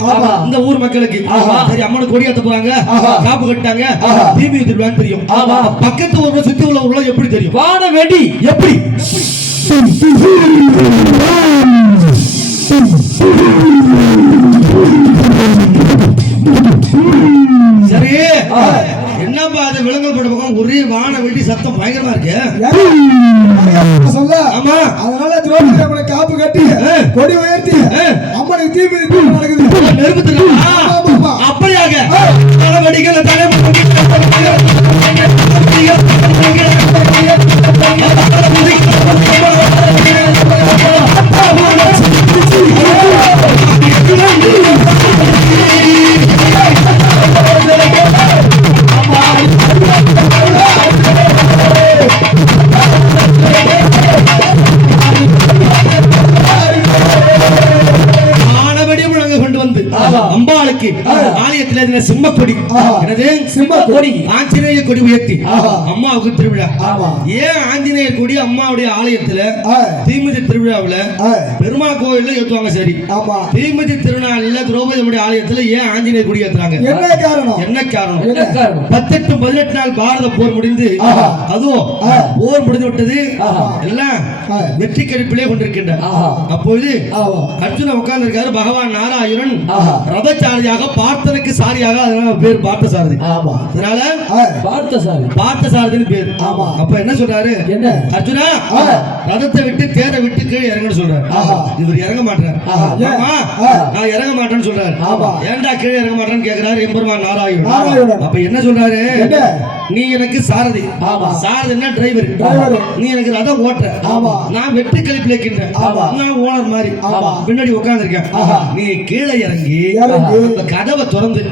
இந்த ஊர் மக்களுக்கு சரி அம்மனுக்கு கொடியாத்த போறாங்க, காப்பு கட்டாங்க, தீபி திருவிழான்னு தெரியும். பக்கத்து ஊர்ல சுத்தி உள்ள ஊர்ல எப்படி தெரியும்? வான வெடி எப்படி? சரி என்னப்பா அது விலங்கல் பட பக்கம் ஒரே வான வெடி சத்தம் பயங்கரமா இருக்கு. சொல்ல ஆமா, அதனால திரௌபதி அம்மனை காப்பு கட்டி கொடி உயர்த்தி அம்மனுக்கு தீ மிதி நடக்குது. நெருப்பு அப்படியாக வெடிகள் தலை அம்பாளுக்கு ஆலயத்தில் சிம்மக்கொடி, எனது சிம்மக்கொடி ஆஞ்சநேய கொடி உயர்த்தி அம்மாவுக்கு திருவிழா. ஏன் ஆஞ்சநேயர் கொடி அம்மாவுடைய ஆலயத்துல தீமிதி திருவிழாவில் பெருமாள் கோயில்ல ஏற்றுவாங்க. சரி, தீமிதி திருநாள்ல திரௌபதி ஆலயத்துல ஏன் ஆஞ்சநேயர் கொடி ஏற்றுறாங்க? என்ன காரணம்? 18 நாள் பாரத போர் முடிந்து அதுவும் போர் முடிந்து விட்டது, எல்லாம் வெற்றி கழிப்பிலே கொண்டிருக்கின்ற அப்பொழுது அர்ஜுன உட்கார்ந்து இருக்காரு. பகவான் நாராயணன் ரத சாரதியாக பார்த்தனுக்கு சாரியாக அதனால பேர் பார்த்த சாரதி. ஆமா, அதனால பார்த்த சாரதி, பார்த்த சாரதின்னு பேர். ஆமா. அப்ப என்ன சொல்றாரு? என்ன? அர்ஜுனா ரதத்தை விட்டு தேரை விட்டு கீழே இறங்கன்னு சொல்றாரு. இவர் இறங்க மாட்டார். நான் இறங்க மாட்டேன்னு சொல்றாரு. ஏன்டா கீழே இறங்க மாட்டேன்னு கேக்குறாரு எம்பெருமான் நாராயணன். அப்ப என்ன சொல்றாரு? நீ எனக்கு சாரதி, சாரதின்னா டிரைவர், நீ எனக்கு ரதம் ஓட்டுற, நான் வெற்றி கழிப்பில் இருக்கின்றேன், நான் ஓனர் மாதிரி பின்னாடி உட்கார்ந்து இருக்கேன். நீ கீழே இறங்கி கதவை திறந்து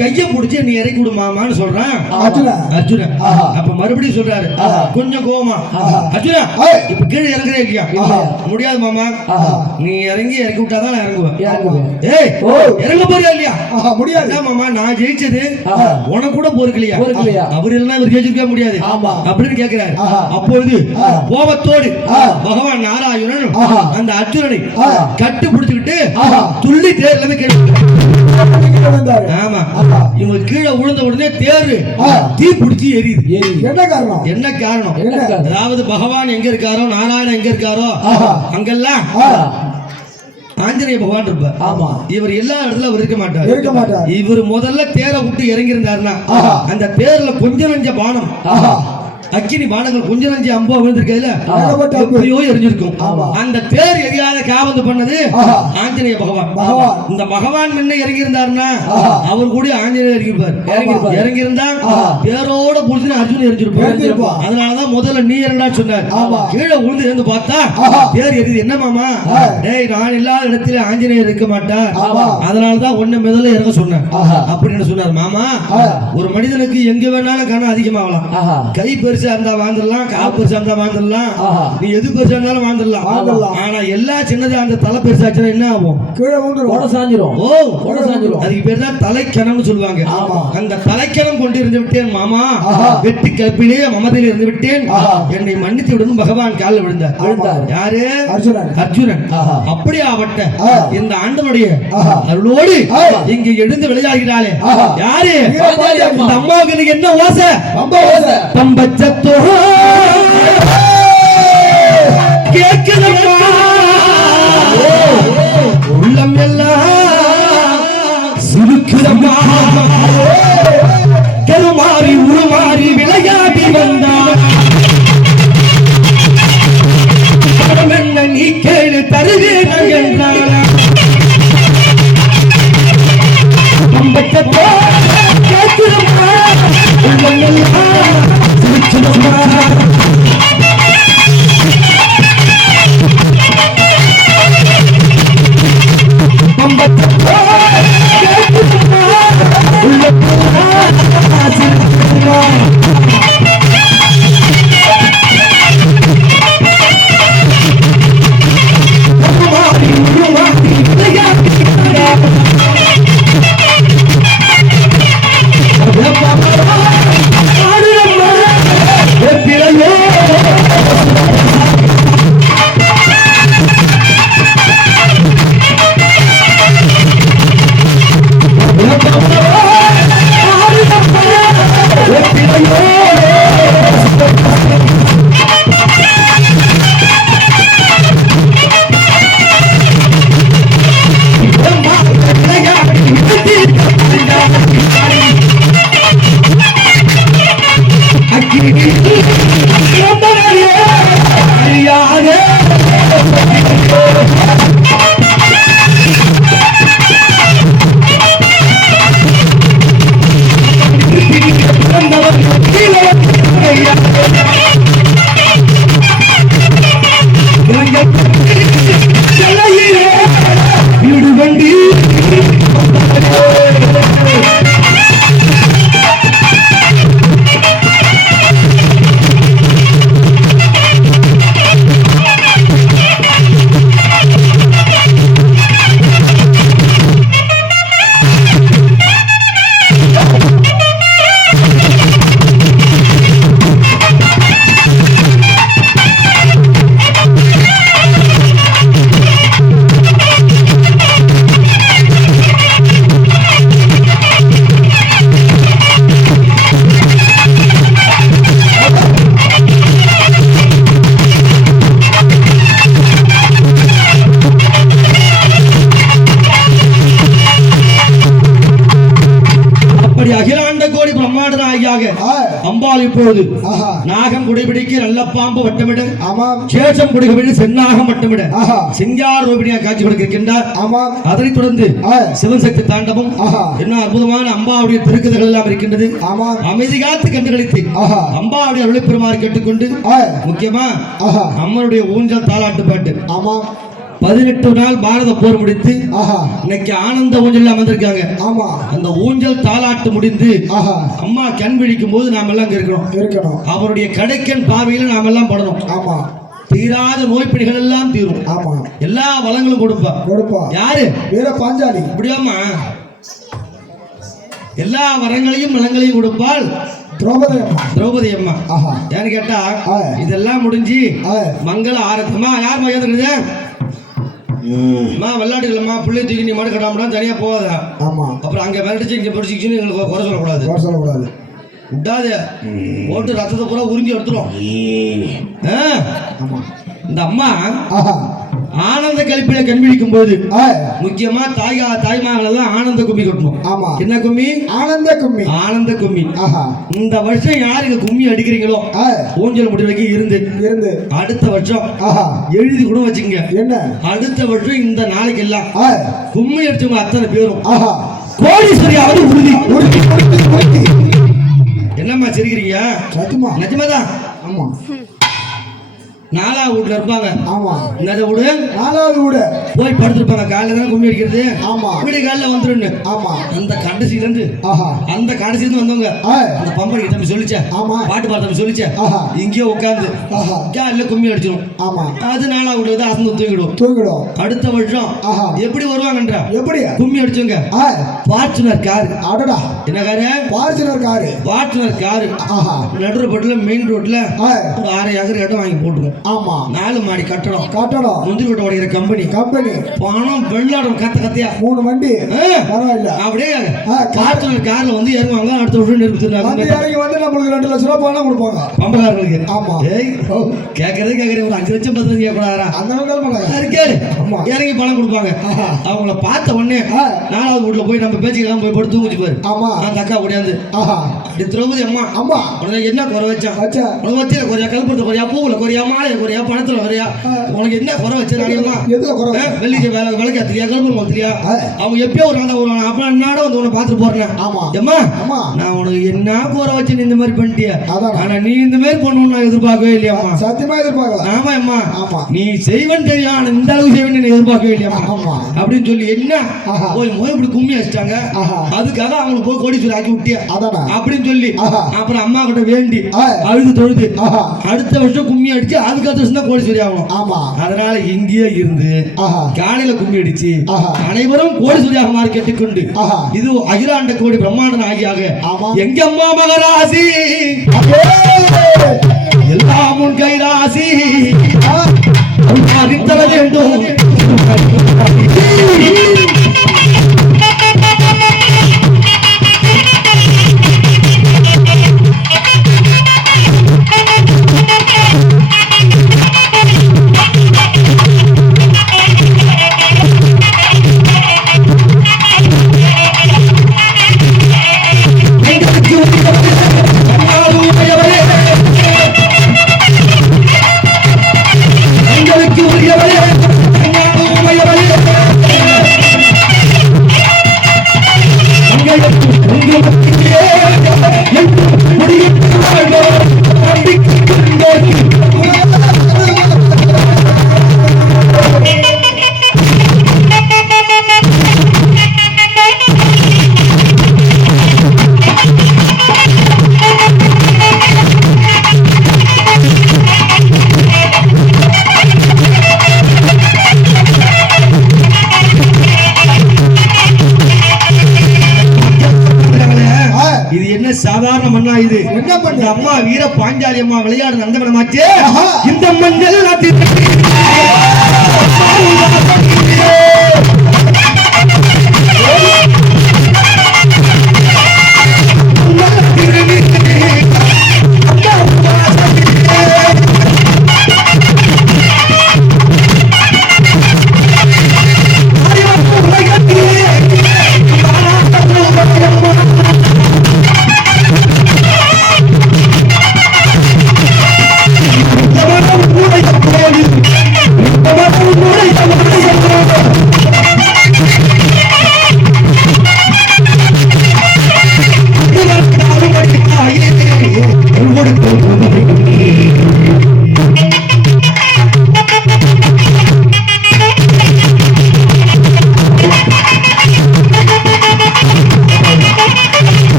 கைய புடிச்சு நீ இறக்கி விடுமாமான்னு சொல்றான் அர்ஜுனன். அப்ப மறுபடியும் சொல்றாரு கொஞ்சம் கோவமா, அர்ஜுனா இப்ப கீழே இறங்குறே இல்லையா? முடியாது மாமா, நீ இறங்கி இறக்கி விட்டாதான் நான் இறங்குவேன். ஏய் இறங்க போறியா இல்லையா? முடியாது மாமா, நான் ஜெயிச்சது உனக்கு கூட போருக்கலையா? அவர் இல்லைன்னா இவர் ஜெயிச்சிருக்க முடியாது அப்படின்னு கேட்கிறாரு. அப்பொழுது கோபத்தோடு பகவான் நாராயணன் அந்த அர்ஜுனனை கட்டு பிடிச்சுக்கிட்டு துள்ளி தேர்ல இருந்து கேட்டு, ஆமா இவங்க கீழே விழுந்த உடனே தேரு தீ பிடிச்சி எரியுது. என்ன காரணம்? என்ன காரணம்? அதாவது பகவான் எங்க இருக்காரோ, நாராயணன் எங்க இருக்காரோ அங்கெல்லாம் ஆஞ்சநேய பகவான் இருப்பார். ஆமா, இவர் எல்லா இடத்துல அவர் இருக்க மாட்டார். இவர் முதல்ல தேரை விட்டு இறங்கி இருந்தாருன்னா அந்த தேர்ல கொஞ்சம் நஞ்ச பானம், அக்கினி பானங்கள் கொஞ்சம் நஞ்சு அம்பா விழுந்திருக்கையில எப்படியோ எரிஞ்சிருக்கும். அந்த தேர் எரியாத காவந்து பண்ணது ஆஞ்சநேய பகவான். இந்த பகவான் முன்ன இறங்கி இருந்தாருன்னா அவர் கூட ஆஞ்சநேயர் இறங்கி இருந்தா தேரோட புடிச்சு அர்ஜுன் எரிஞ்சிருப்பார். அதனாலதான் முதல்ல நீ இறங்கா சொன்னார். கீழே விழுந்து இருந்து பார்த்தா தேர் எரியுது. என்ன மாமா, டேய் நான் இல்லாத இடத்துல ஆஞ்சநேயர் இருக்க மாட்டார், அதனாலதான் ஒண்ணு முதல்ல இறங்க சொன்னேன் அப்படின்னு சொன்னார். மாமா, ஒரு மனிதனுக்கு எங்க வேணாலும் கணம் அதிகமாகலாம். கை பெருசா இருந்தா வாழ்ந்துடலாம், கால் பெருசா இருந்தா வாழ்ந்துடலாம், நீ எது பெருசா இருந்தாலும் வாழ்ந்துடலாம். ஆனா எல்லா சின்னதா அந்த தலை பெருசாச்சுன்னா என்ன ஆகும்? அதுக்கு பேர் தான் தலைக்கணம்னு சொல்லுவாங்க. அந்த தலைக்கணம் கொண்டு இருந்து விட்டேன் மாமா, வெட்டி கற்பிலே மமதையில் இருந்து விட்டேன், என்னை மன்னித்து விடும் பகவான் காலில் விழுந்தார். யாரு? அர்ஜுனன். அப்படியே ஆவட்ட இந்த ஆண்டனுடைய அருளோடு இங்கு எழுந்து விளையாடுகிறாளே யாரு? இந்த அம்மாவுக்கு என்ன ஓசை? பம்பச்சத்தோ கேட்குதம்மா, உள்ளம் எல்லாம் சுருக்குதம்மா, கருமாறி உருமாறி விளையாடி வந்தான் என்ன நீ கேளு தருவேன் என்றான். பம்பச்சத்தோ கேட்குதம்மா, உள்ளம் எல்லாம் சுருக்குதம்மா. பிரம்மாண்ட ஆகியாக அம்பாள் இப்பொழுது ஆஹா நாகம் குடிபிடிக்க நல்ல பாம்பு வட்டமிட ஆமாம் சேஷம் குடிபிடி சென்னாகம் வட்டமிட சிங்கார ரூபினியா காட்சி கொடுக்கின்றார். ஆமாம் அதனைத் தொடர்ந்து சிவன் சக்தி தாண்டவம் என்ன அற்புதமான அம்பாவுடைய திருக்குதல்கள் எல்லாம் இருக்கின்றது. ஆமாம் அமைதி காத்து கண்டுகளித்து அம்பாவுடைய அருளை பெறுமாறு கேட்டுக்கொண்டு முக்கியமா அம்மனுடைய ஊஞ்சல் தாலாட்டு பாட்டு. ஆமாம் 18 நாள் பாரத போர் முடித்து இன்னைக்கு ஆனந்த ஊஞ்சல் அமர்ந்திருக்காங்க. ஆமா அந்த ஊஞ்சல் தாலாட்டு முடிந்து அம்மா கண் விழிக்கும் போது நாம எல்லாம் இருக்கணும். அவருடைய கடைக்கண் பார்வையில நாம எல்லாம் படணும். ஆமா தீராத நோய்ப்பிடிகள் எல்லாம் தீரும். ஆமா எல்லா வளங்களும் கொடுப்பா யாரு? வீர பாஞ்சாலி. இப்படியாமா எல்லா வரங்களையும் வளங்களையும் கொடுப்பாள் திரௌபதி அம்மா. ஏன்னு கேட்டா இதெல்லாம் முடிஞ்சு மங்கள ஆரத்தமா யார் மகேந்திரது விளையாட்டு இல்லம்மா பிள்ளை தூக்கி நீ மாடு கட்டாமலாம் தனியா போகாதா. ஆமா அப்புறம் அங்க விளையாட்டு இங்க படிச்சுன்னு எங்களுக்கு குறை சொல்லக்கூடாது. விட்டாது போட்டு ரத்தத்தை பூரா உறிஞ்சி எடுத்துரும். இந்த அம்மா ஆனந்த கழிப்பில கண்பிடிக்கும் போது முக்கியமா தாய்மார்கள் எல்லாம் ஆனந்த கும்மி கொட்டணும். ஆமா என்ன கும்மி? ஆனந்த கும்மி. இந்த வருஷம் யாருக்கு கும்மி அடிக்கிறீங்களோ ஊஞ்சல் முடி வரைக்கும் இருந்து அடுத்த வருஷம் எழுதி கூட வச்சுங்க. என்ன அடுத்த வருஷம் இந்த நாளைக்கு எல்லாம் கும்மி அடிச்சவங்க அத்தனை பேரும் கோடீஸ்வரியாவது உறுதி. என்னம்மா சிரிக்கிறீங்க? நிஜமாதான். ஆமா 4வது வீட்டுல இருப்பாங்க. ஆமா என்னது வீடு? 4வது வீடு. போய் படுத்துருப்பாங்க. காலையில தான் கும்மி அடிக்கிறது. ஆமா வீடு காலையில வந்துருன்னு. ஆமா அந்த கடைசியில இருந்து வந்தவங்க அந்த பம்படி தம்பி சொல்லிச்சா. ஆமா பாட்டு பாட தம்பி சொல்லிச்சா. இங்கேயே உட்காந்து காலையில கும்மி அடிச்சிடும். ஆமா அது 4வது வீடு அசந்து தூங்கிடும். அடுத்த வருஷம் எப்படி வருவாங்கன்றா? எப்படி கும்மி அடிச்சவங்க ஃபார்ச்சுனர் கார். அடடா என்ன காரு? Fortuner car. நடுரோட்ல மெயின் ரோட்ல ஒரு 6 ஏக்கர் இடம் வாங்கி போட்டுருவோம். ஆமா 4 மாடி கட்டடம் முந்திரி கொட்டை உடைக்கிற கம்பெனி பணம் வெள்ளாடும் கத்தையா 3 வண்டி பரவாயில்ல. அப்படியே கார்ல வந்து இறங்குவாங்க. அடுத்த வருஷம் நிரூபிச்சிருக்காங்க. இறங்கி வந்து நம்மளுக்கு 2 லட்சம் ரூபாய் பணம் கொடுப்பாங்க பம்பகாரங்களுக்கு. ஆமா கேட்கறது ஒரு 5 லட்சம் 10 லட்சம் கேட்கக்கூடாதா? இறங்கி பணம் கொடுப்பாங்க. அவங்கள பார்த்த உடனே 4வது வீட்டுல போய் நம்ம பேச்சுக்கலாம் போய் போட்டு தூங்கிச்சு பாரு. ஆமா அந்த அக்கா ஓடியாந்து திரௌபதி அம்மா உனக்கு என்ன குறை வச்சா? உனக்கு வச்சில குறையா? கல்புரத்தை குறையா? பூவுல குறையா? மாலை குறையா? பணத்துல குறையா? உனக்கு என்ன குறை வச்சிருக்காங்கம்மா? வெள்ளிக்கு விளக்கு தெரியா? கல்புரம் தெரியா? அவங்க எப்பயோ ஒரு நாள் வருவாங்க. அப்ப நானும் வந்து உன்னை பார்த்துட்டு போறேன். ஆமா நான் உனக்கு என்ன குறை வச்சு நீ இந்த மாதிரி பண்ணிட்டியா? ஆனா நீ இந்த மாதிரி பண்ணணும்னு நான் எதிர்பார்க்கவே இல்லையாம்மா. சத்தியமா எதிர்பார்க்கல. ஆமா அம்மா நீ செய்வன் தெரியும். ஆனா இந்த அளவுக்கு செய்வன் எதிர்பார்க்கவே இல்லையாம்மா அப்படின்னு சொல்லி என்ன போய் இப்படி கும்மி வச்சிட்டாங்க. அதுக்காக அவங்களுக்கு போய் கோடீஸ்வரர் ஆக்கி விட்டியா அப்படின்னு சொல்லி அப்புறம் அம்மா கிட்ட வேண்டி அழுது தொழுது அடுத்த வருஷம் கும்மி அடிச்சு அதுக்கு அடுத்த வருஷம் தான் கோடீஸ்வரி ஆகணும். ஆமா அதனால இங்கேயே இருந்து காலையில கும்மி அடிச்சு அனைவரும் கோடீஸ்வரியாக மாறி கேட்டுக்கொண்டு இது அகிலாண்ட கோடி பிரம்மாண்ட ஆகியாக எங்க அம்மா மகராசி எல்லாம் உன் கைராசி அறிந்தல வேண்டும். சாதாரண மண்ணா இது? என்ன பண்ண அம்மா வீர பாஞ்சாலி அம்மா விளையாடு நந்தவனமாச்சு. இந்த மண்ணில்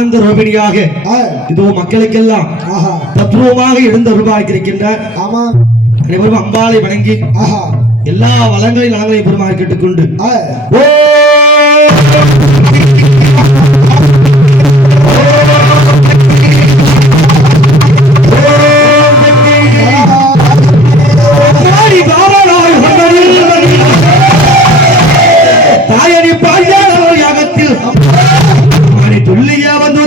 ஆனந்த ரோபிணியாக இதோ மக்களுக்கெல்லாம் தத்ரூபமாக எழுந்த ரூபாய்க்கிருக்கின்றார். ஆமா, அனைவரும் அம்பாளை வணங்கி எல்லா வளங்களையும் நலங்களையும் பெருமாறு கேட்டுக்கொண்டு தாயணி பாய்யாளர் யாகத்தில் மணி துள்ளியா வந்து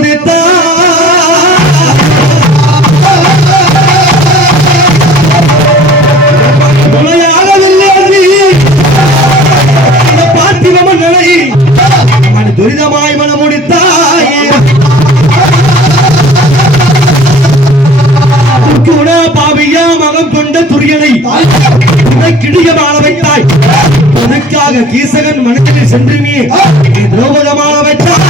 பார்த்திவமன் நிலை மணி துரிதமாய் மன முடித்தாய் பாவியா மகம் கொண்ட துரியனை கிடியமான வைத்தாய். உனக்காக கீசகன் மனதில் சென்று நீ திரௌபதமான வைத்தாய்.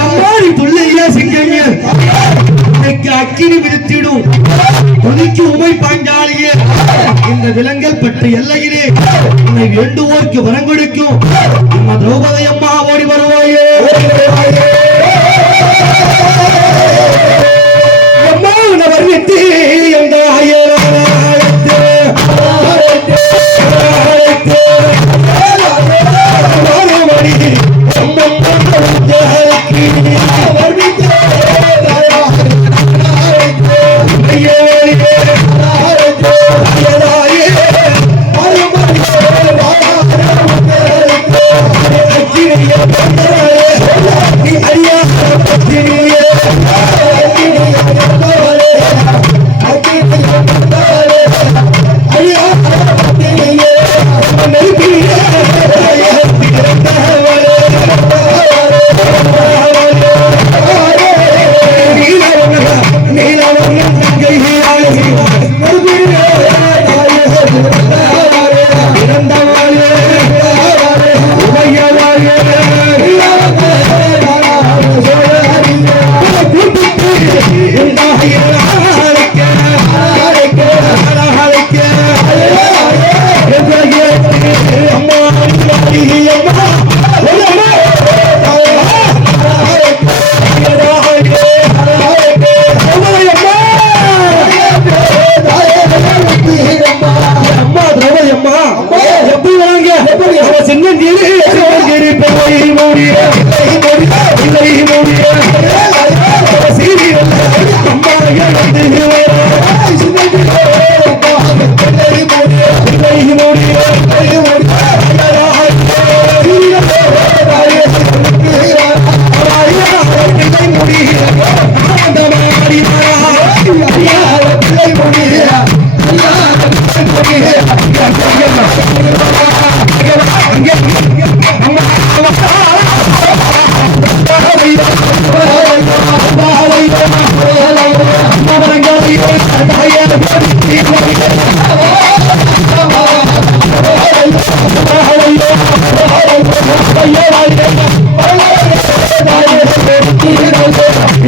எம்மாடி துள்ளையா சிங்கமே உனக்கு அக்கினி விதித்திடும் துணிக்கு உமை பாஞ்சாலியே இந்த விலங்கல் பட்ட எல்லையிலே உன்னை வேண்டுவோர்க்கு வரம் கொடுக்கும் நம்ம திரௌபதி அம்மா ஓடி வருவாயே. வர்ணித்து எந்த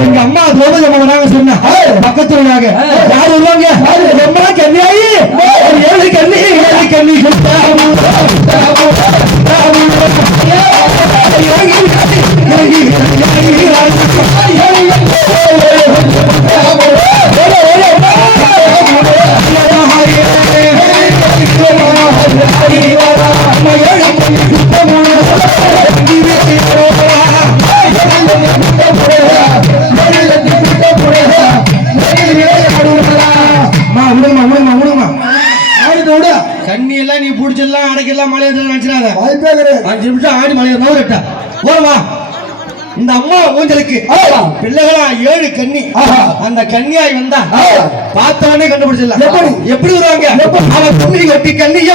எங்க அம்மா திரௌபதி அம்மா சொன்னா பக்கத்துல யார் வருவாங்க கன்னியாயி ஏழு கண்ணி கண்ணி எல்லாம் நீ புடிச்செல்லாம் அடைக்கலாம் மழை நினைச்சிடாத. 5 நிமிஷம் ஆடி மழை நோரட்டா போறமா. இந்த அம்மா ஊஞ்சலுக்கு பிள்ளைகளா 7 கன்னி. அந்த கன்னியாய் வந்தா பார்த்தவனே கண்டுபிடிச்சிடலாம். எப்படி வருவாங்க? அவன் துணி கட்டி கண்ணிய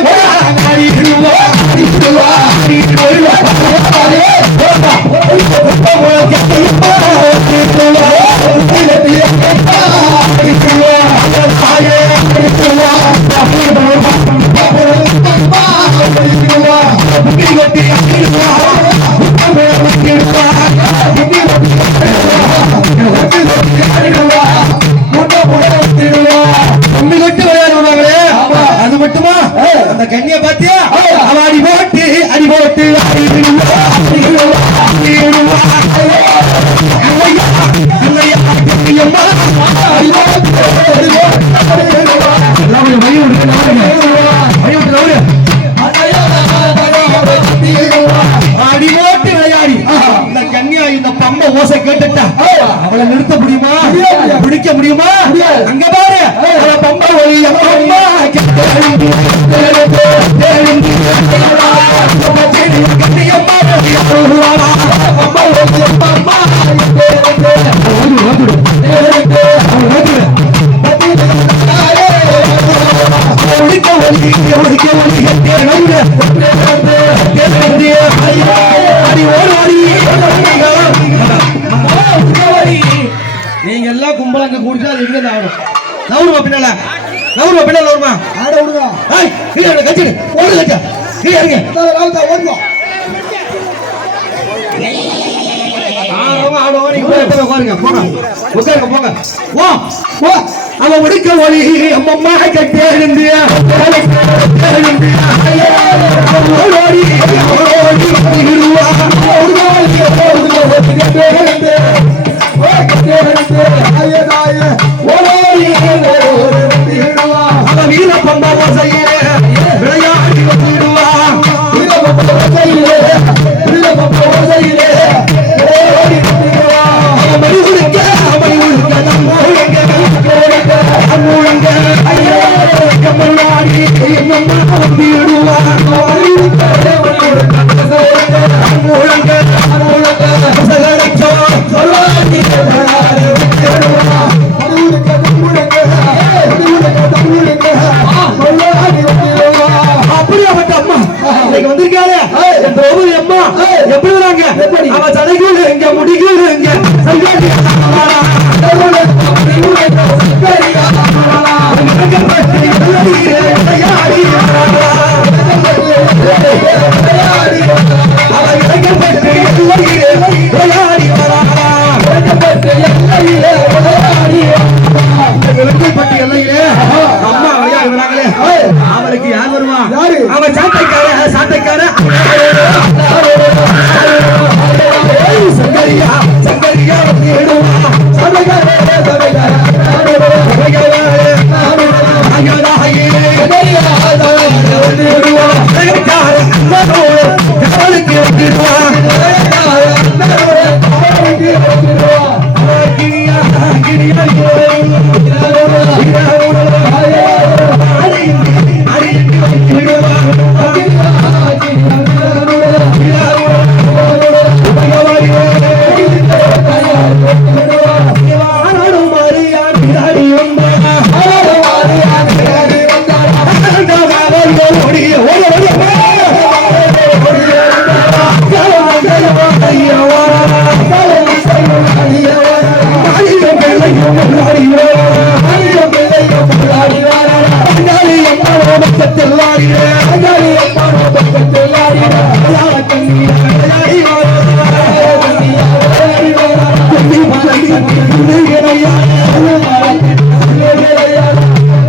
அது மட்டுமா? அந்த கண்ணிய பாத்தியா? அவ அடி போட்டு பம்ப ஓசை கேட்டுட்டா அவளை நிறுத்த முடியுமா? பிடிக்க முடியுமா? அங்க பாரு அவள பம்ப ஒலி அம்மா நீங்க எல்லாம் கும்பலங்க கூடிட்டு அது எங்க ஆடும் நவருமா பின்னால நவருமா பின்னால நவருமா ஆட விடுங்க கீழே கச்சிடு ஓடு கச்சா கீழே இருங்க ஓடுங்க ஆடுவோம் நீங்க உட்காருங்க போங்க உட்காருங்க போங்க வா வா அவன் உடுக்க ஒளி அம்மம்மா கட்டே இருந்தியா அவன் வீர பம்பா ஓசையே விளையாடி வந்துடுவா அப்படியாப்பட்ட அம்மா இன்னைக்கு வந்திருக்காரு அம்மா எப்படி வராங்க அவ தலைகள் எங்க முடிகள் எங்க அம்மா விளையாடுறாங்களே அவளுக்கு யார் வருவா? அவன் சாட்டைக்கார சாட்டைக்கார சங்கரியா சங்கரியா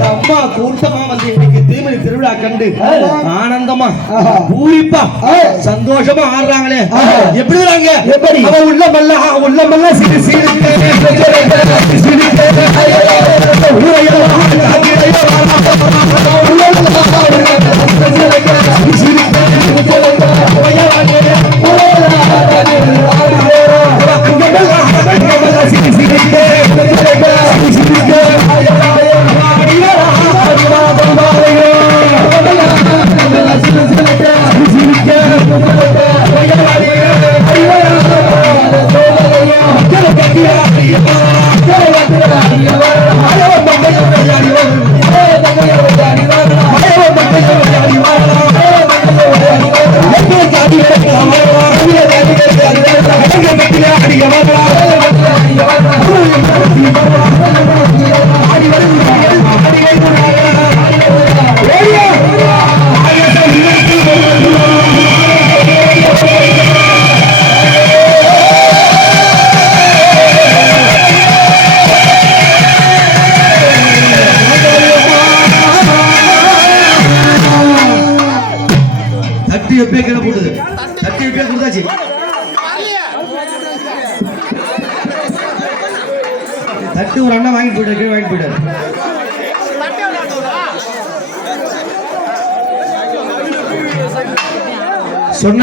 அம்மா கூட்டமா வந்து இன்னைக்கு திருமணி திருவிழா கண்டு ஆனந்தமா பூரிப்பா சந்தோஷமா ஆடுறாங்களே எப்படி வராங்க? அவ உள்ளமெல்லாம் சிறு சிறு எப்பயே கீழே போடுது தட்டி எப்பயே கொடுத்தாச்சு தட்டு ஒரு அண்ணா வாங்கிட்டு போயிட்டாரு கீழே வாங்கிட்டு போயிட்டாரு